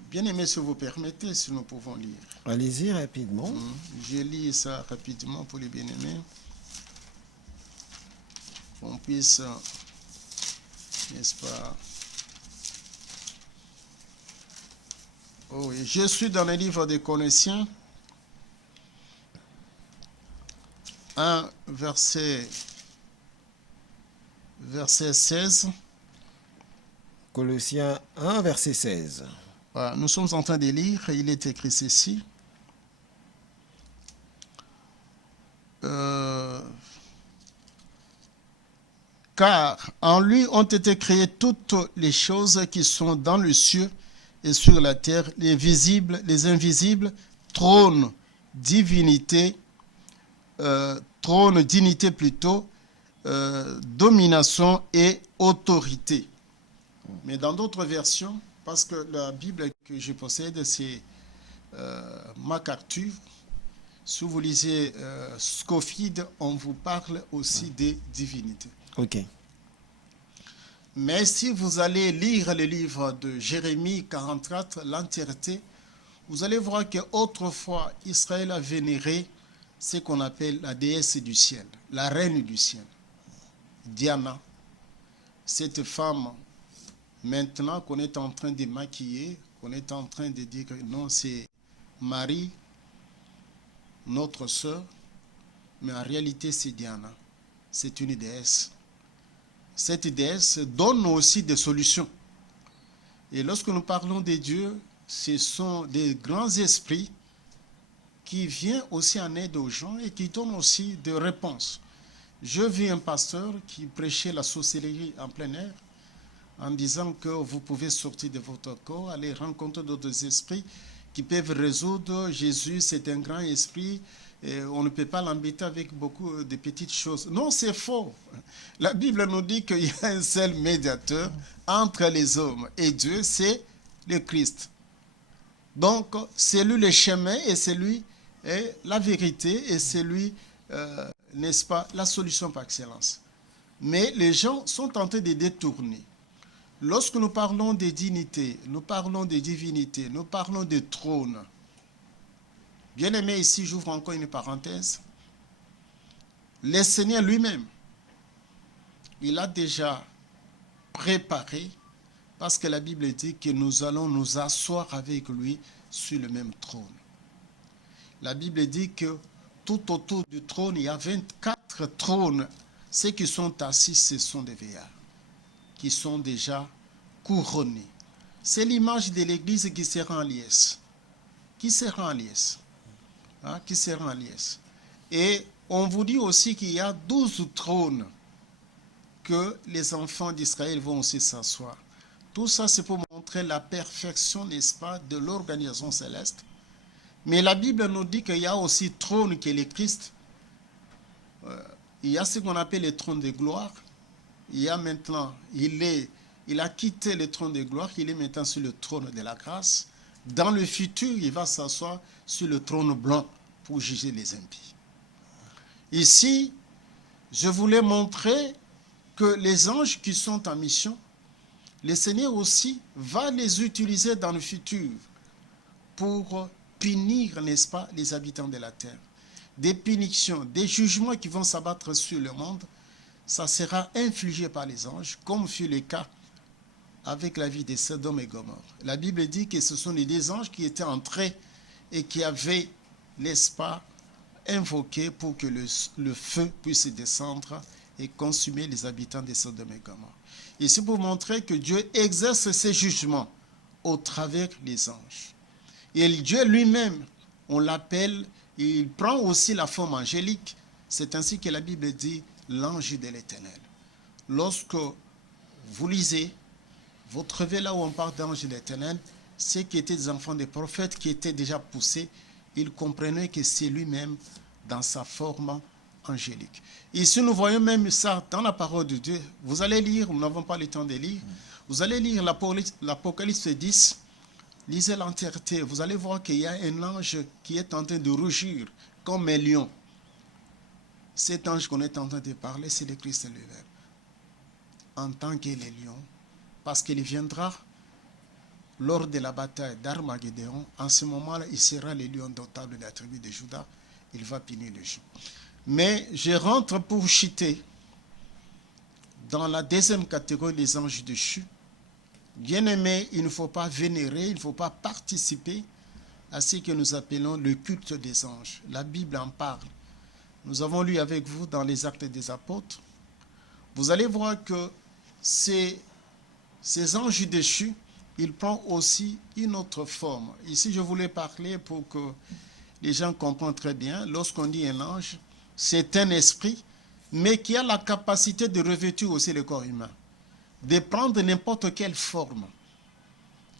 Bien aimé, si vous permettez, si nous pouvons lire. Allez-y rapidement. Je lis ça rapidement pour les bien-aimés. Qu'on puisse, n'est-ce pas... Oh oui, je suis dans le livre des Colossiens, 1, verset 16. Colossiens 1, verset 16. Voilà, nous sommes en train de lire, il est écrit ceci. Car en lui ont été créées toutes les choses qui sont dans le ciel et sur la terre, les visibles, les invisibles, trône, dignité plutôt, domination et autorité. Mais dans d'autres versions, parce que la Bible que je possède, c'est MacArthur, si vous lisez Scofield, on vous parle aussi des divinités. Ok. Mais si vous allez lire le livre de Jérémie 44, l'entièreté, vous allez voir qu'autrefois, Israël a vénéré ce qu'on appelle la déesse du ciel, la reine du ciel, Diana. Cette femme, maintenant qu'on est en train de maquiller, qu'on est en train de dire que non, c'est Marie, notre sœur, mais en réalité, c'est Diana. C'est une déesse. Cette déesse donne aussi des solutions. Et lorsque nous parlons de Dieu, ce sont des grands esprits qui viennent aussi en aide aux gens et qui donnent aussi des réponses. Je vis un pasteur qui prêchait la sorcellerie en plein air en disant que vous pouvez sortir de votre corps, aller rencontrer d'autres esprits qui peuvent résoudre. Jésus, c'est un grand esprit. Et on ne peut pas l'embêter avec beaucoup de petites choses. Non, c'est faux. La Bible nous dit qu'il y a un seul médiateur entre les hommes et Dieu, c'est le Christ. Donc, c'est lui le chemin et c'est lui la vérité et c'est lui, n'est-ce pas, la solution par excellence. Mais les gens sont tentés de détourner. Lorsque nous parlons des dignités, nous parlons des divinités, nous parlons des trônes. Bien aimé, ici, j'ouvre encore une parenthèse. Le Seigneur lui-même, il a déjà préparé, parce que la Bible dit que nous allons nous asseoir avec lui sur le même trône. La Bible dit que tout autour du trône, il y a 24 trônes. Ceux qui sont assis, ce sont des vieillards, qui sont déjà couronnés. C'est l'image de l'Église qui sera en liesse. Qui sera en liesse. Qui sera en liesse. Et on vous dit aussi qu'il y a 12 trônes que les enfants d'Israël vont aussi s'asseoir. Tout ça, c'est pour montrer la perfection, n'est-ce pas, de l'organisation céleste. Mais la Bible nous dit qu'il y a aussi trône qui est le Christ. Il y a ce qu'on appelle le trône de gloire. Il y a maintenant, il a quitté le trône de gloire, il est maintenant sur le trône de la grâce. Dans le futur, il va s'asseoir sur le trône blanc pour juger les impies. Ici, je voulais montrer que les anges qui sont en mission, le Seigneur aussi va les utiliser dans le futur pour punir, n'est-ce pas, les habitants de la terre. Des punitions, des jugements qui vont s'abattre sur le monde, ça sera infligé par les anges, comme fut le cas avec la vie de Sodome et Gomorrhe. La Bible dit que ce sont les deux anges qui étaient entrés et qui avaient, n'est-ce pas, invoqué pour que le feu puisse descendre et consumer les habitants de Sodome et Gomorrhe. Et c'est pour montrer que Dieu exerce ses jugements au travers des anges. Et Dieu lui-même, on l'appelle, il prend aussi la forme angélique. C'est ainsi que la Bible dit l'ange de l'Éternel. Lorsque vous lisez, vous trouvez là où on parle d'ange de l'Éternel, ceux qui étaient des enfants des prophètes qui étaient déjà poussés, ils comprenaient que c'est lui-même dans sa forme angélique. Ici, nous voyons même ça dans la parole de Dieu. Vous allez lire, nous n'avons pas le temps de lire, vous allez lire l'Apocalypse 10, lisez l'entièreté, vous allez voir qu'il y a un ange qui est en train de rugir comme un lion. Cet ange qu'on est en train de parler, c'est le Christ lui-même. En tant que le lion, parce qu'il viendra lors de la bataille d'Armageddon. En ce moment-là, il sera le lion notable de la tribu de Juda. Il va punir le jour. Mais je rentre pour chuter dans la deuxième catégorie des anges déchus. Bien-aimés, il ne faut pas vénérer, il ne faut pas participer à ce que nous appelons le culte des anges. La Bible en parle. Nous avons lu avec vous dans les Actes des Apôtres. Vous allez voir que ces anges déchus, ils prennent aussi une autre forme. Ici, je voulais parler pour que les gens comprennent très bien. Lorsqu'on dit un ange, c'est un esprit, mais qui a la capacité de revêtir aussi le corps humain, de prendre n'importe quelle forme.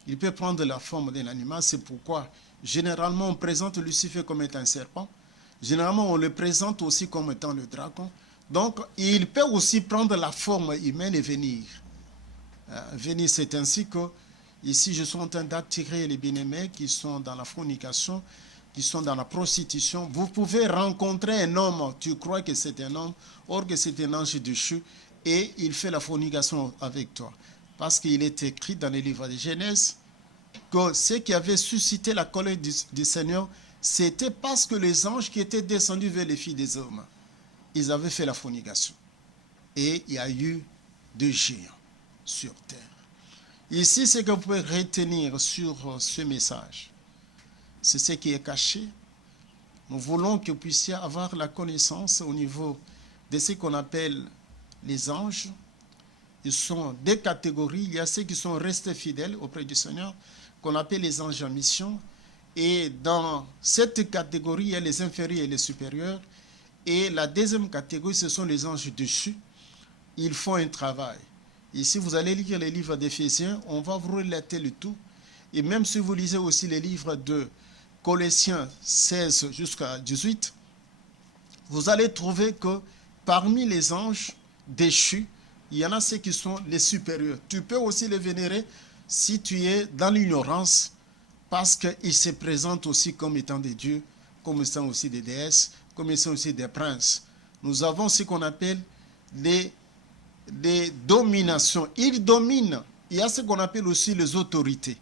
Il peut prendre la forme d'un animal, c'est pourquoi généralement on présente Lucifer comme étant un serpent, généralement on le présente aussi comme étant le dragon. Donc il peut aussi prendre la forme humaine et venir. Venir, c'est ainsi que Ici, je suis en train d'attirer les bien-aimés qui sont dans la fornication, qui sont dans la prostitution. Vous pouvez rencontrer un homme, tu crois que c'est un homme, or que c'est un ange déchu, et il fait la fornication avec toi. Parce qu'il est écrit dans les livres de Genèse que ce qui avait suscité la colère du Seigneur, c'était parce que les anges qui étaient descendus vers les filles des hommes, ils avaient fait la fornication. Et il y a eu des géants sur terre. Ici, ce que vous pouvez retenir sur ce message, c'est ce qui est caché. Nous voulons que vous puissiez avoir la connaissance au niveau de ce qu'on appelle les anges. Ils sont deux catégories. Il y a ceux qui sont restés fidèles auprès du Seigneur, qu'on appelle les anges en mission. Et dans cette catégorie, il y a les inférieurs et les supérieurs. Et la deuxième catégorie, ce sont les anges déchus. Ils font un travail. Ici, vous allez lire les livres d'Éphésiens, on va vous relater le tout. Et même si vous lisez aussi les livres de Colossiens 16 jusqu'à 18, vous allez trouver que parmi les anges déchus, il y en a ceux qui sont les supérieurs. Tu peux aussi les vénérer si tu es dans l'ignorance, parce qu'ils se présentent aussi comme étant des dieux, comme étant aussi des déesses, comme étant aussi des princes. Nous avons ce qu'on appelle des dominations. Ils dominent. Il y a ce qu'on appelle aussi les autorités,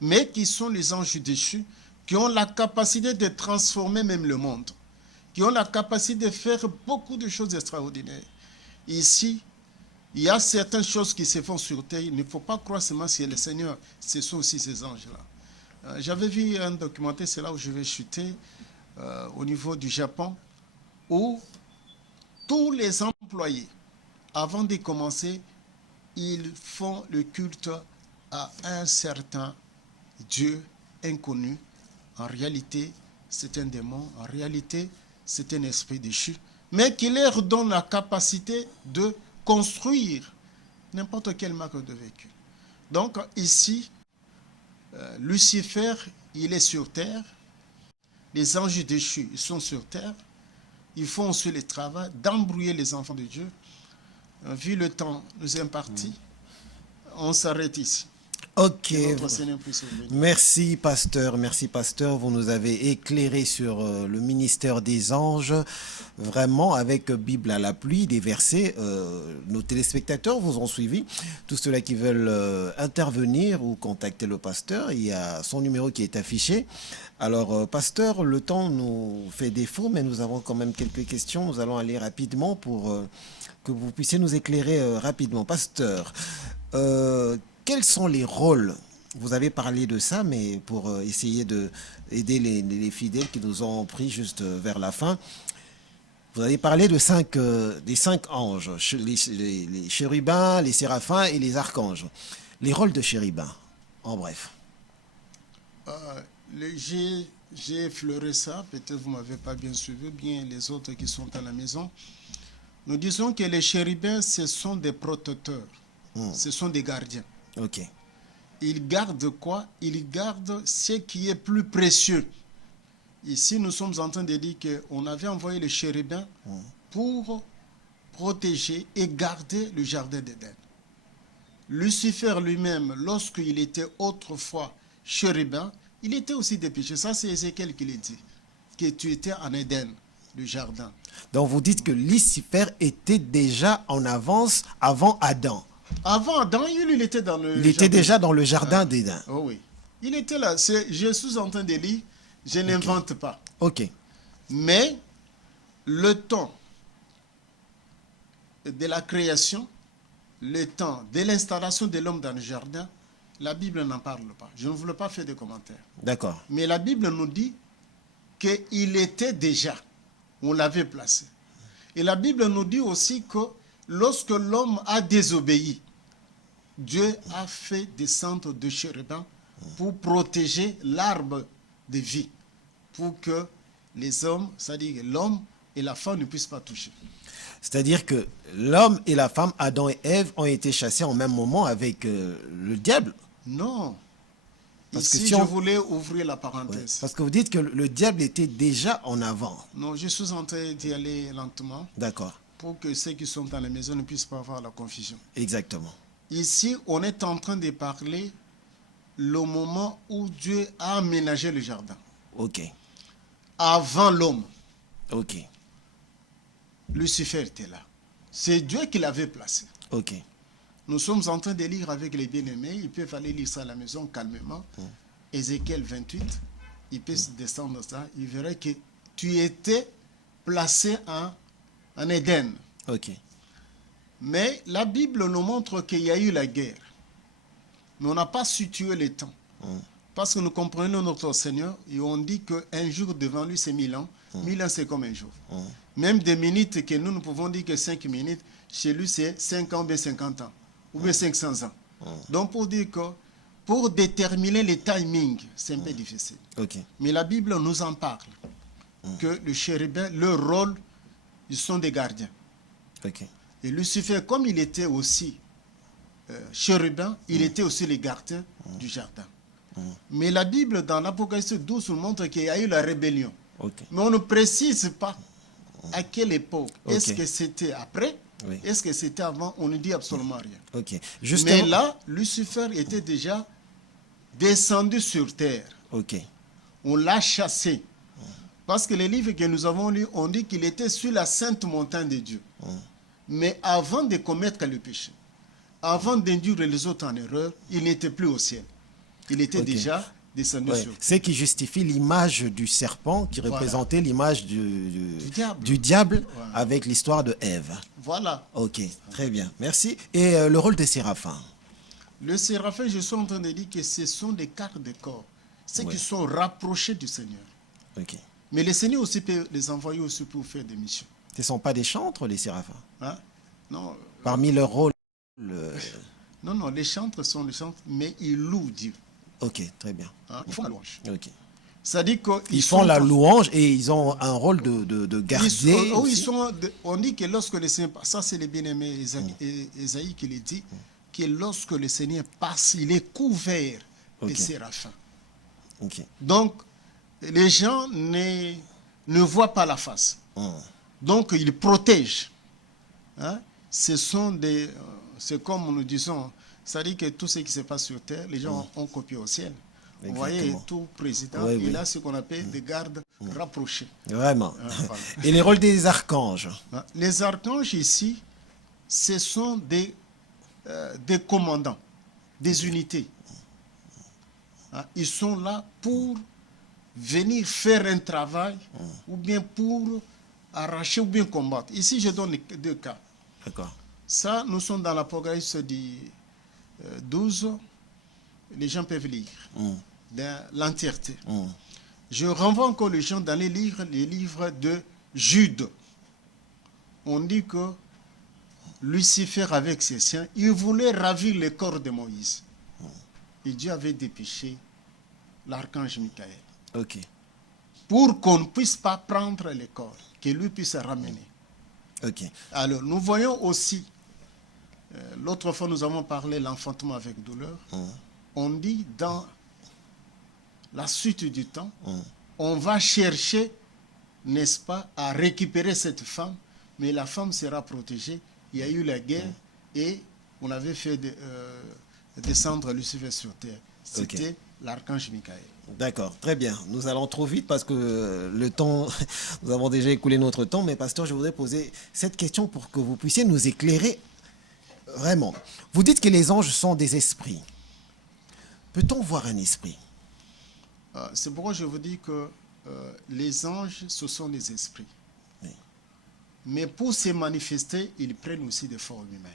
mais qui sont les anges déchus, qui ont la capacité de transformer même le monde, qui ont la capacité de faire beaucoup de choses extraordinaires. Ici, il y a certaines choses qui se font sur terre. Il ne faut pas croire seulement si le Seigneur, ce sont aussi ces anges-là. J'avais vu un documentaire, c'est là où je vais chuter, au niveau du Japon, où tous les employés, avant de commencer, ils font le culte à un certain Dieu inconnu. En réalité, c'est un démon. En réalité, c'est un esprit déchu. Mais qui leur donne la capacité de construire n'importe quelle marque de véhicule. Donc ici, Lucifer, il est sur terre. Les anges déchus, ils sont sur terre. Ils font aussi le travail d'embrouiller les enfants de Dieu. Vu le temps nous est imparti, on s'arrête ici. Ok, merci pasteur, vous nous avez éclairé sur le ministère des anges, vraiment avec Bible à la pluie, des versets, nos téléspectateurs vous ont suivi, tous ceux-là qui veulent intervenir ou contacter le pasteur, il y a son numéro qui est affiché. Alors pasteur, le temps nous fait défaut, mais nous avons quand même quelques questions, nous allons aller rapidement pour que vous puissiez nous éclairer rapidement. Pasteur, quels sont les rôles? Vous avez parlé de ça, mais pour essayer d'aider les fidèles qui nous ont pris juste vers la fin, vous avez parlé de des cinq anges, les chérubins, les séraphins et les archanges. Les rôles de chérubins, en bref. J'ai effleuré ça, peut-être vous ne m'avez pas bien suivi, bien les autres qui sont à la maison. Nous disons que les chérubins, ce sont des protecteurs, ce sont des gardiens. Ok. Ils gardent quoi? Ils gardent ce qui est plus précieux. Ici, nous sommes en train de dire qu'on avait envoyé les chérubins pour protéger et garder le jardin d'Éden. Lucifer lui-même, lorsqu'il était autrefois chérubin, il était aussi des péchés. Ça, c'est Ézéchiel qui l'a dit, que tu étais en Éden, le jardin. Donc vous dites que Lucifer était déjà en avance avant Adam. Avant Adam, il était dans le Il était déjà dans le jardin d'Éden. Oh oui. Il était là. Je suis en train de lire, je n'invente pas. Ok. Mais le temps de la création, le temps de l'installation de l'homme dans le jardin, la Bible n'en parle pas. Je ne voulais pas faire de commentaires. D'accord. Mais la Bible nous dit qu'il était déjà, on l'avait placé. Et la Bible nous dit aussi que lorsque l'homme a désobéi, Dieu a fait descendre de chérubins pour protéger l'arbre de vie, pour que les hommes, c'est-à-dire l'homme et la femme ne puissent pas toucher. C'est-à-dire que l'homme et la femme, Adam et Ève, ont été chassés en même moment avec le diable. Non. Parce Ici, que si je voulais ouvrir la parenthèse. Ouais, parce que vous dites que le diable était déjà en avant. Non, je suis en train d'y aller lentement. D'accord. Pour que ceux qui sont dans la maison ne puissent pas avoir la confusion. Exactement. Ici, on est en train de parler le moment où Dieu a aménagé le jardin. Ok. Avant l'homme, Ok. Lucifer était là. C'est Dieu qui l'avait placé. Ok. Nous sommes en train de lire avec les bien-aimés. Ils peuvent aller lire ça à la maison calmement. Ézéchiel 28. Ils peuvent descendre ça. Ils verraient que tu étais placé en Éden. Ok. Mais la Bible nous montre qu'il y a eu la guerre. Mais on n'a pas situé les temps. Parce que nous comprenons notre Seigneur et on dit qu'un jour devant lui c'est 1000 ans. 1000 ans c'est comme un jour. Même des minutes que nous pouvons dire que 5 minutes, chez lui c'est 5 ans ou bien 50 ans. Ou bien 500 ans. Donc pour dire que pour déterminer les timings, c'est un peu difficile. Ok. Mais la Bible nous en parle. Que le chérubin, leur rôle, ils sont des gardiens. Ok. Et Lucifer, comme il était aussi chérubin, il était aussi le gardien du jardin. Mais la Bible, dans l'Apocalypse 12, nous montre qu'il y a eu la rébellion. Ok. Mais on ne précise pas à quelle époque. Ok. Est-ce que c'était après? Oui. Est-ce que c'était avant? On ne dit absolument rien. Ok. Mais Justement. là, Lucifer était déjà descendu sur terre. Ok. On l'a chassé. Parce que les livres que nous avons lus, on dit qu'il était sur la sainte montagne de Dieu. Mais avant de commettre le péché, avant d'induire les autres en erreur, il n'était plus au ciel. Il était Ok. déjà descendu Ouais. sur terre. C'est qui justifie l'image du serpent qui Voilà. représentait l'image diable. du diable Voilà. avec l'histoire de Ève. Voilà. Ok, très bien, merci. Et le rôle des séraphins? Le séraphin, je suis en train de dire que ce sont des quarts de corps, ceux Ouais. qui sont rapprochés du Seigneur. Ok. Mais le Seigneur aussi peut les envoyer aussi pour faire des missions. Ce ne sont pas des chantres, les séraphins? Hein? Non, Parmi leurs rôles. non, les chantres sont les chantres, mais ils louent Dieu. Ok, très bien. Hein? Ils font la louange. Ok. Ça dit qu'ils Ils font sont la en- louange et ils ont un rôle de garder. aussi. On dit que lorsque le Seigneur passe, ça c'est le bien-aimé Ésaïe qui le dit, que lorsque le Seigneur passe, il est couvert Ok. de séraphins. Ok. Donc, les gens ne voient pas la face. Donc, ils protègent. Hein? Ce sont des... c'est comme nous disons, ça dit que tout ce qui se passe sur terre, les gens ont copié au ciel. Vous voyez, Exactement. tout président, Oui, il oui. a ce qu'on appelle des gardes rapprochés. Vraiment. Voilà. Et les rôles des archanges? Hein? Les archanges ici, ce sont des commandants, des unités. Hein? Ils sont là pour venir faire un travail ou bien pour arracher ou bien combattre. Ici, je donne deux cas. D'accord. Ça, nous sommes dans l'Apocalypse du 12. Les gens peuvent lire dans l'entièreté. Je renvoie encore les gens dans les livres de Jude. On dit que Lucifer, avec ses siens, il voulait ravir le corps de Moïse. Et Dieu avait dépêché l'archange Michael Ok. pour qu'on ne puisse pas prendre le corps, que lui puisse ramener. Ok. Alors, nous voyons aussi, l'autre fois nous avons parlé de l'enfantement avec douleur. On dit dans la suite du temps, on va chercher, n'est-ce pas, à récupérer cette femme, mais la femme sera protégée. Il y a eu la guerre et on avait fait descendre Lucifer sur terre. C'était l'archange Michael. D'accord, très bien. Nous allons trop vite parce que le temps, nous avons déjà écoulé notre temps, mais pasteur, je voudrais poser cette question pour que vous puissiez nous éclairer vraiment. Vous dites que les anges sont des esprits. Peut-on voir un esprit? C'est pourquoi je vous dis que les anges, ce sont des esprits. Oui. Mais pour se manifester, ils prennent aussi des formes humaines.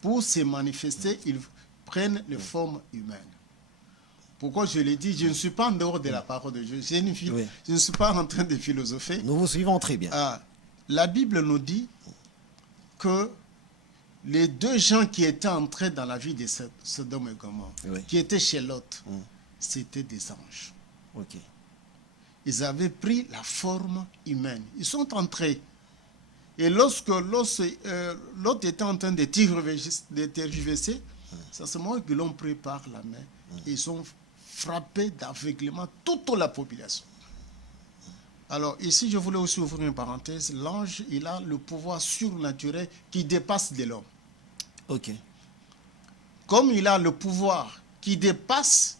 Pour se manifester, ils prennent les formes humaines. Pourquoi je l'ai dit, je ne suis pas en dehors de la parole de Dieu. Je ne suis pas en train de philosopher. Nous vous suivons très bien. La Bible nous dit que les deux gens qui étaient entrés dans la vie de Sodome et Gomorrhe, qui étaient chez Lot, c'était des anges. Ok. Ils avaient pris la forme humaine. Ils sont entrés. Et lorsque Lot était en train de tergiverser, c'est à ce moment qu'ils l'ont pris par la main. Et ils ont frappé d'aveuglement toute la population. Alors ici, je voulais aussi ouvrir une parenthèse. L'ange, il a le pouvoir surnaturel qui dépasse de l'homme. Ok. comme il a le pouvoir qui dépasse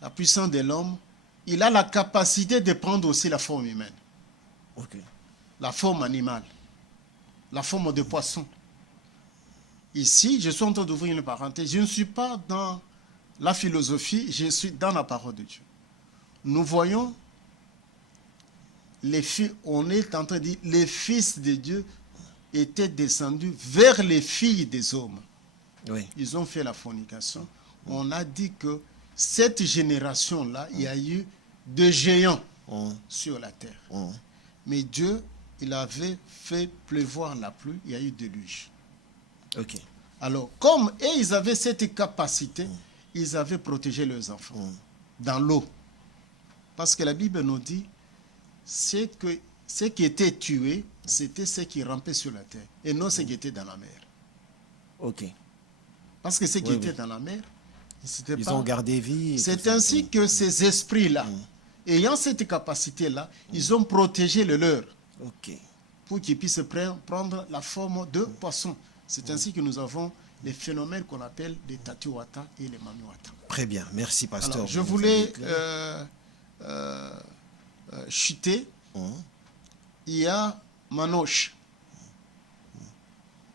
la puissance de l'homme, il a la capacité de prendre aussi la forme humaine, la forme animale, la forme de poisson. Ici, je suis en train d'ouvrir une parenthèse. Je ne suis pas dans la philosophie, je suis dans la parole de Dieu. Nous voyons les filles, on est en train de dire, les fils de Dieu étaient descendus vers les filles des hommes. Oui. Ils ont fait la fornication. On a dit que cette génération-là, il y a eu de géants sur la terre. Mais Dieu, il avait fait pleuvoir la pluie, il y a eu déluge. Ok. Alors, comme ils avaient cette capacité, ils avaient protégé leurs enfants dans l'eau. Parce que la Bible nous dit, c'est que ce qui était tué, c'était ce qui rampait sur la terre, et non ce qui était dans la mer. Ok. Parce que ce qui était dans la mer, ils ont gardé vie. C'est ainsi que ces esprits-là, ayant cette capacité-là, ils ont protégé le leur. Ok. Pour qu'ils puissent prendre la forme de poisson. C'est ainsi que nous avons les phénomènes qu'on appelle les tatiwata et les mamiwata. Très bien, merci pasteur. Alors, je voulais chuter. Il y a Manoche.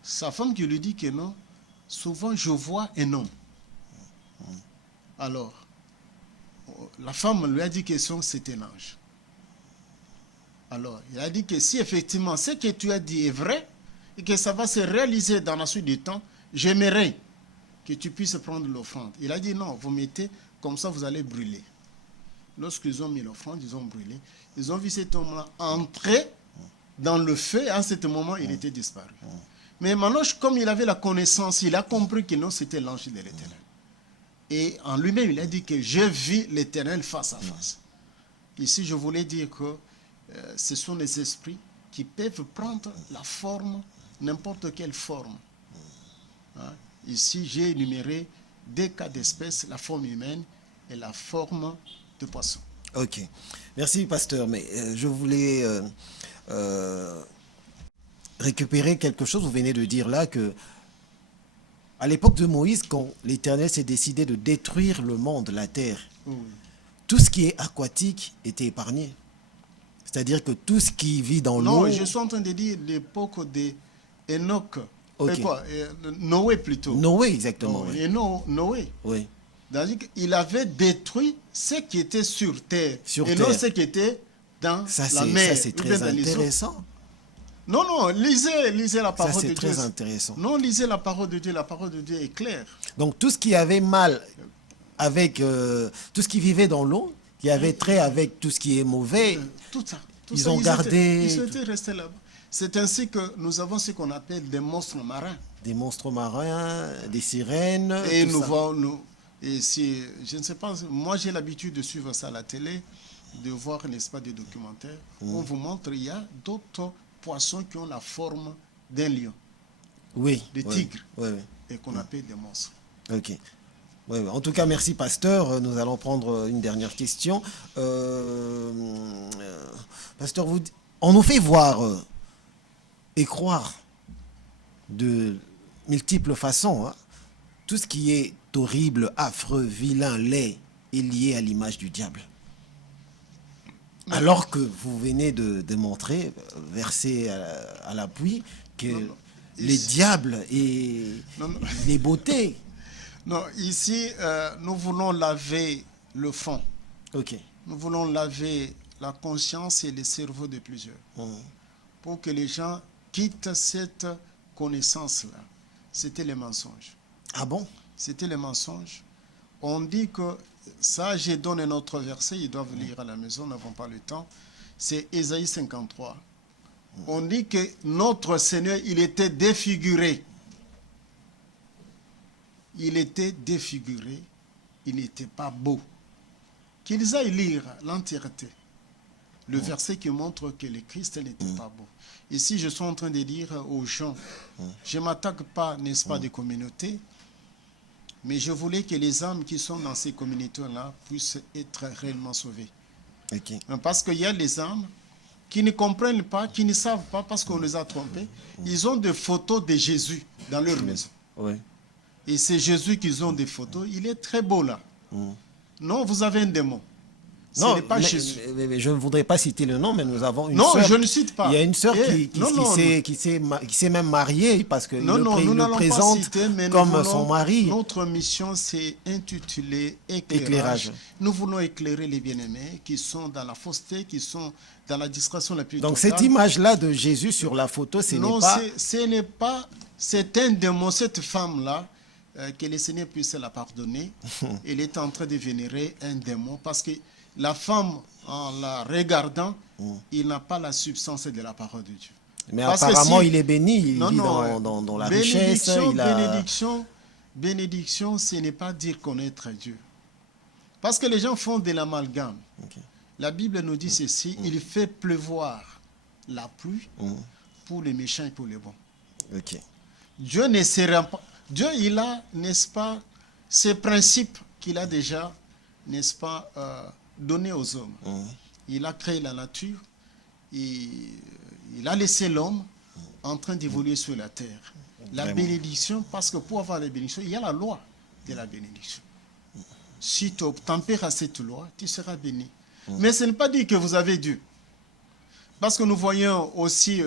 Sa femme qui lui dit que non, souvent je vois un homme. Alors, la femme lui a dit que c'était un ange. Alors, il a dit que si effectivement ce que tu as dit est vrai, et que ça va se réaliser dans la suite du temps, j'aimerais que tu puisses prendre l'offrande. Il a dit non, vous mettez, comme ça vous allez brûler. Lorsqu'ils ont mis l'offrande, ils ont brûlé. Ils ont vu cet homme-là entrer dans le feu, et en ce moment, il était disparu. Mais Manoche, comme il avait la connaissance, il a compris que non, c'était l'ange de l'Éternel. Et en lui-même, il a dit que j'ai vu l'Éternel face à face. Ici, je voulais dire que ce sont les esprits qui peuvent prendre la forme, n'importe quelle forme. Hein? Ici, j'ai énuméré des cas d'espèces, la forme humaine et la forme de poisson. Ok. Merci, pasteur. Mais je voulais récupérer quelque chose. Vous venez de dire là que à l'époque de Moïse, quand l'Éternel s'est décidé de détruire le monde, la terre, tout ce qui est aquatique était épargné. C'est-à-dire que tout ce qui vit dans l'eau... Non, je suis en train de dire l'époque d'Enoch. Noé plutôt. Noé, exactement. Et Noé. Oui. Il avait détruit ce qui était sur terre. Non ce qui était dans la mer. Ça, c'est très intéressant. Non, lisez la parole de Dieu. Ça, c'est très intéressant. Non, lisez la parole de Dieu. La parole de Dieu est claire. Donc, tout ce qui avait mal avec... tout ce qui vivait dans l'eau, qui avait trait avec tout ce qui est mauvais... Tout ça. Ils ont gardé... Ils étaient restés là-bas. C'est ainsi que nous avons ce qu'on appelle des monstres marins. Des monstres marins, des sirènes... Et je ne sais pas, moi j'ai l'habitude de suivre ça à la télé, de voir, n'est-ce pas, des documentaires. On vous montre, il y a d'autres poissons qui ont la forme d'un lion. Oui. Des tigres. Oui. Et qu'on appelle des monstres. Ok. Oui. En tout cas, merci pasteur. Nous allons prendre une dernière question. Pasteur, on nous fait voir et croire de multiples façons. Hein. Tout ce qui est horrible, affreux, vilain, laid est lié à l'image du diable. Alors que vous venez de démontrer, verser à l'appui, que les diables et les beautés. Non, ici, nous voulons laver le fond. Ok. Nous voulons laver la conscience et le cerveau de plusieurs. Pour que les gens quittent cette connaissance-là. C'était les mensonges. Ah bon? C'était les mensonges. On dit que, ça, je donne un autre verset, ils doivent lire à la maison, nous n'avons pas le temps. C'est Ésaïe 53. On dit que notre Seigneur, il était défiguré. Il était défiguré. Il n'était pas beau. Qu'ils aillent lire l'entièreté. Le verset qui montre que le Christ n'était pas beau. Ici, je suis en train de dire aux gens, je ne m'attaque pas, n'est-ce pas, des communautés, mais je voulais que les âmes qui sont dans ces communautés-là puissent être réellement sauvées. Okay. Parce qu'il y a les âmes qui ne comprennent pas, qui ne savent pas parce qu'on les a trompés. Ils ont des photos de Jésus dans leur maison. Oui. Et c'est Jésus qu'ils ont des photos. Il est très beau là. Non, vous avez un démon. Ce Non, n'est pas Jésus. mais je ne voudrais pas citer le nom, mais nous avons une Non, sœur. je ne cite pas. Il y a une sœur non. qui s'est même mariée parce que Non, nous le n'allons pas présente citer, mais comme son mari. Notre mission, c'est intitulé Éclairage. Nous voulons éclairer les bien-aimés qui sont dans la fausseté, qui sont dans la discrétion la plus Donc totale. cette image-là de Jésus sur la photo, ce n'est pas... C'est un démon, cette femme-là, que le Seigneur puisse la pardonner. Elle est en train de vénérer un démon parce que la femme, en la regardant, il n'a pas la substance de la parole de Dieu. Mais Parce apparemment, que il est béni, il vit non, dans la richesse. Bénédiction, ce n'est pas dire connaître Dieu. Parce que les gens font de l'amalgame. Okay. La Bible nous dit ceci, il fait pleuvoir la pluie pour les méchants et pour les bons. Okay. Dieu ne sera pas... Dieu, il a, n'est-ce pas, ces principes qu'il a déjà, n'est-ce pas, donnés aux hommes. Il a créé la nature, il a laissé l'homme en train d'évoluer sur la terre. La bénédiction, parce que pour avoir la bénédiction, il y a la loi de la bénédiction. Si tu obtempères à cette loi, tu seras béni. Mais ce n'est pas dit que vous avez Dieu. Parce que nous voyons aussi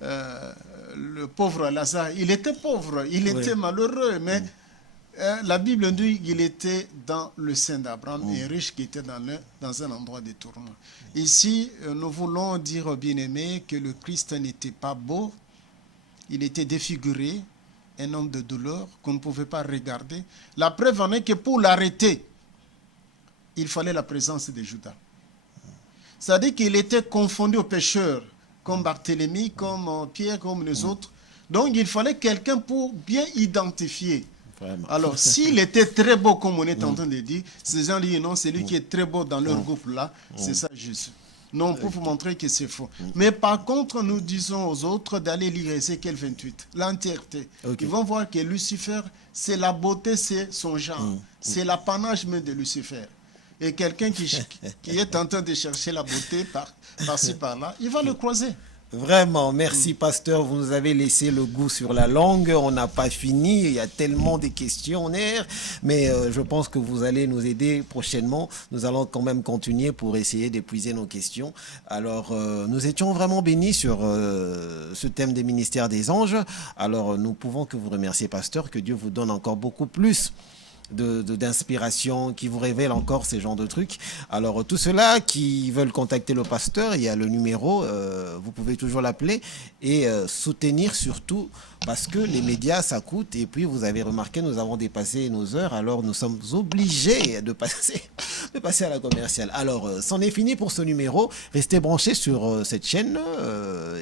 le pauvre Lazare. Il était pauvre, il était malheureux, mais la Bible dit qu'il était dans le sein d'Abraham et riche qui était dans un endroit de tourment. Ici, nous voulons dire aux bien-aimés que le Christ n'était pas beau, il était défiguré, un homme de douleur qu'on ne pouvait pas regarder. La preuve en est que pour l'arrêter, il fallait la présence de Judas. C'est-à-dire qu'il était confondu aux pécheurs, comme Barthélemy, comme Pierre, comme les autres. Donc il fallait quelqu'un pour bien identifier. Vraiment. Alors s'il était très beau, comme on est en train de dire, ces gens disent non, c'est lui qui est très beau dans leur groupe là, c'est ça Jésus. Non, pour vous montrer que c'est faux. Mais par contre, nous disons aux autres d'aller lire Ézéchiel 28, l'entièreté. Ils vont voir que Lucifer, c'est la beauté, c'est son genre. C'est l'apanage même de Lucifer. Et quelqu'un qui est en train de chercher la beauté par-ci, par-là, il va le croiser. Vraiment, merci pasteur, vous nous avez laissé le goût sur la langue, on n'a pas fini, il y a tellement de questionnaires, mais je pense que vous allez nous aider prochainement, nous allons quand même continuer pour essayer d'épuiser nos questions. Alors, nous étions vraiment bénis sur ce thème des ministères des anges, alors nous pouvons que vous remercier pasteur, que Dieu vous donne encore beaucoup plus d'inspiration, qui vous révèle encore ces genres de trucs. Alors tous ceux-là qui veulent contacter le pasteur, il y a le numéro, vous pouvez toujours l'appeler et soutenir surtout parce que les médias ça coûte et puis vous avez remarqué nous avons dépassé nos heures, alors nous sommes obligés de passer à la commerciale. Alors c'en est fini pour ce numéro, restez branchés sur cette chaîne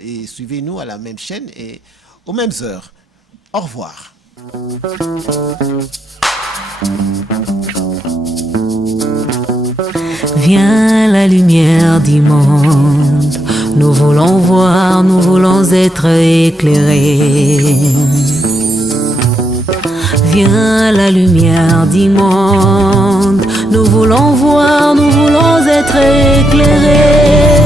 et suivez-nous à la même chaîne et aux mêmes heures. Au revoir. Viens la lumière du monde, nous voulons voir, nous voulons être éclairés. Viens la lumière du monde, nous voulons voir, nous voulons être éclairés.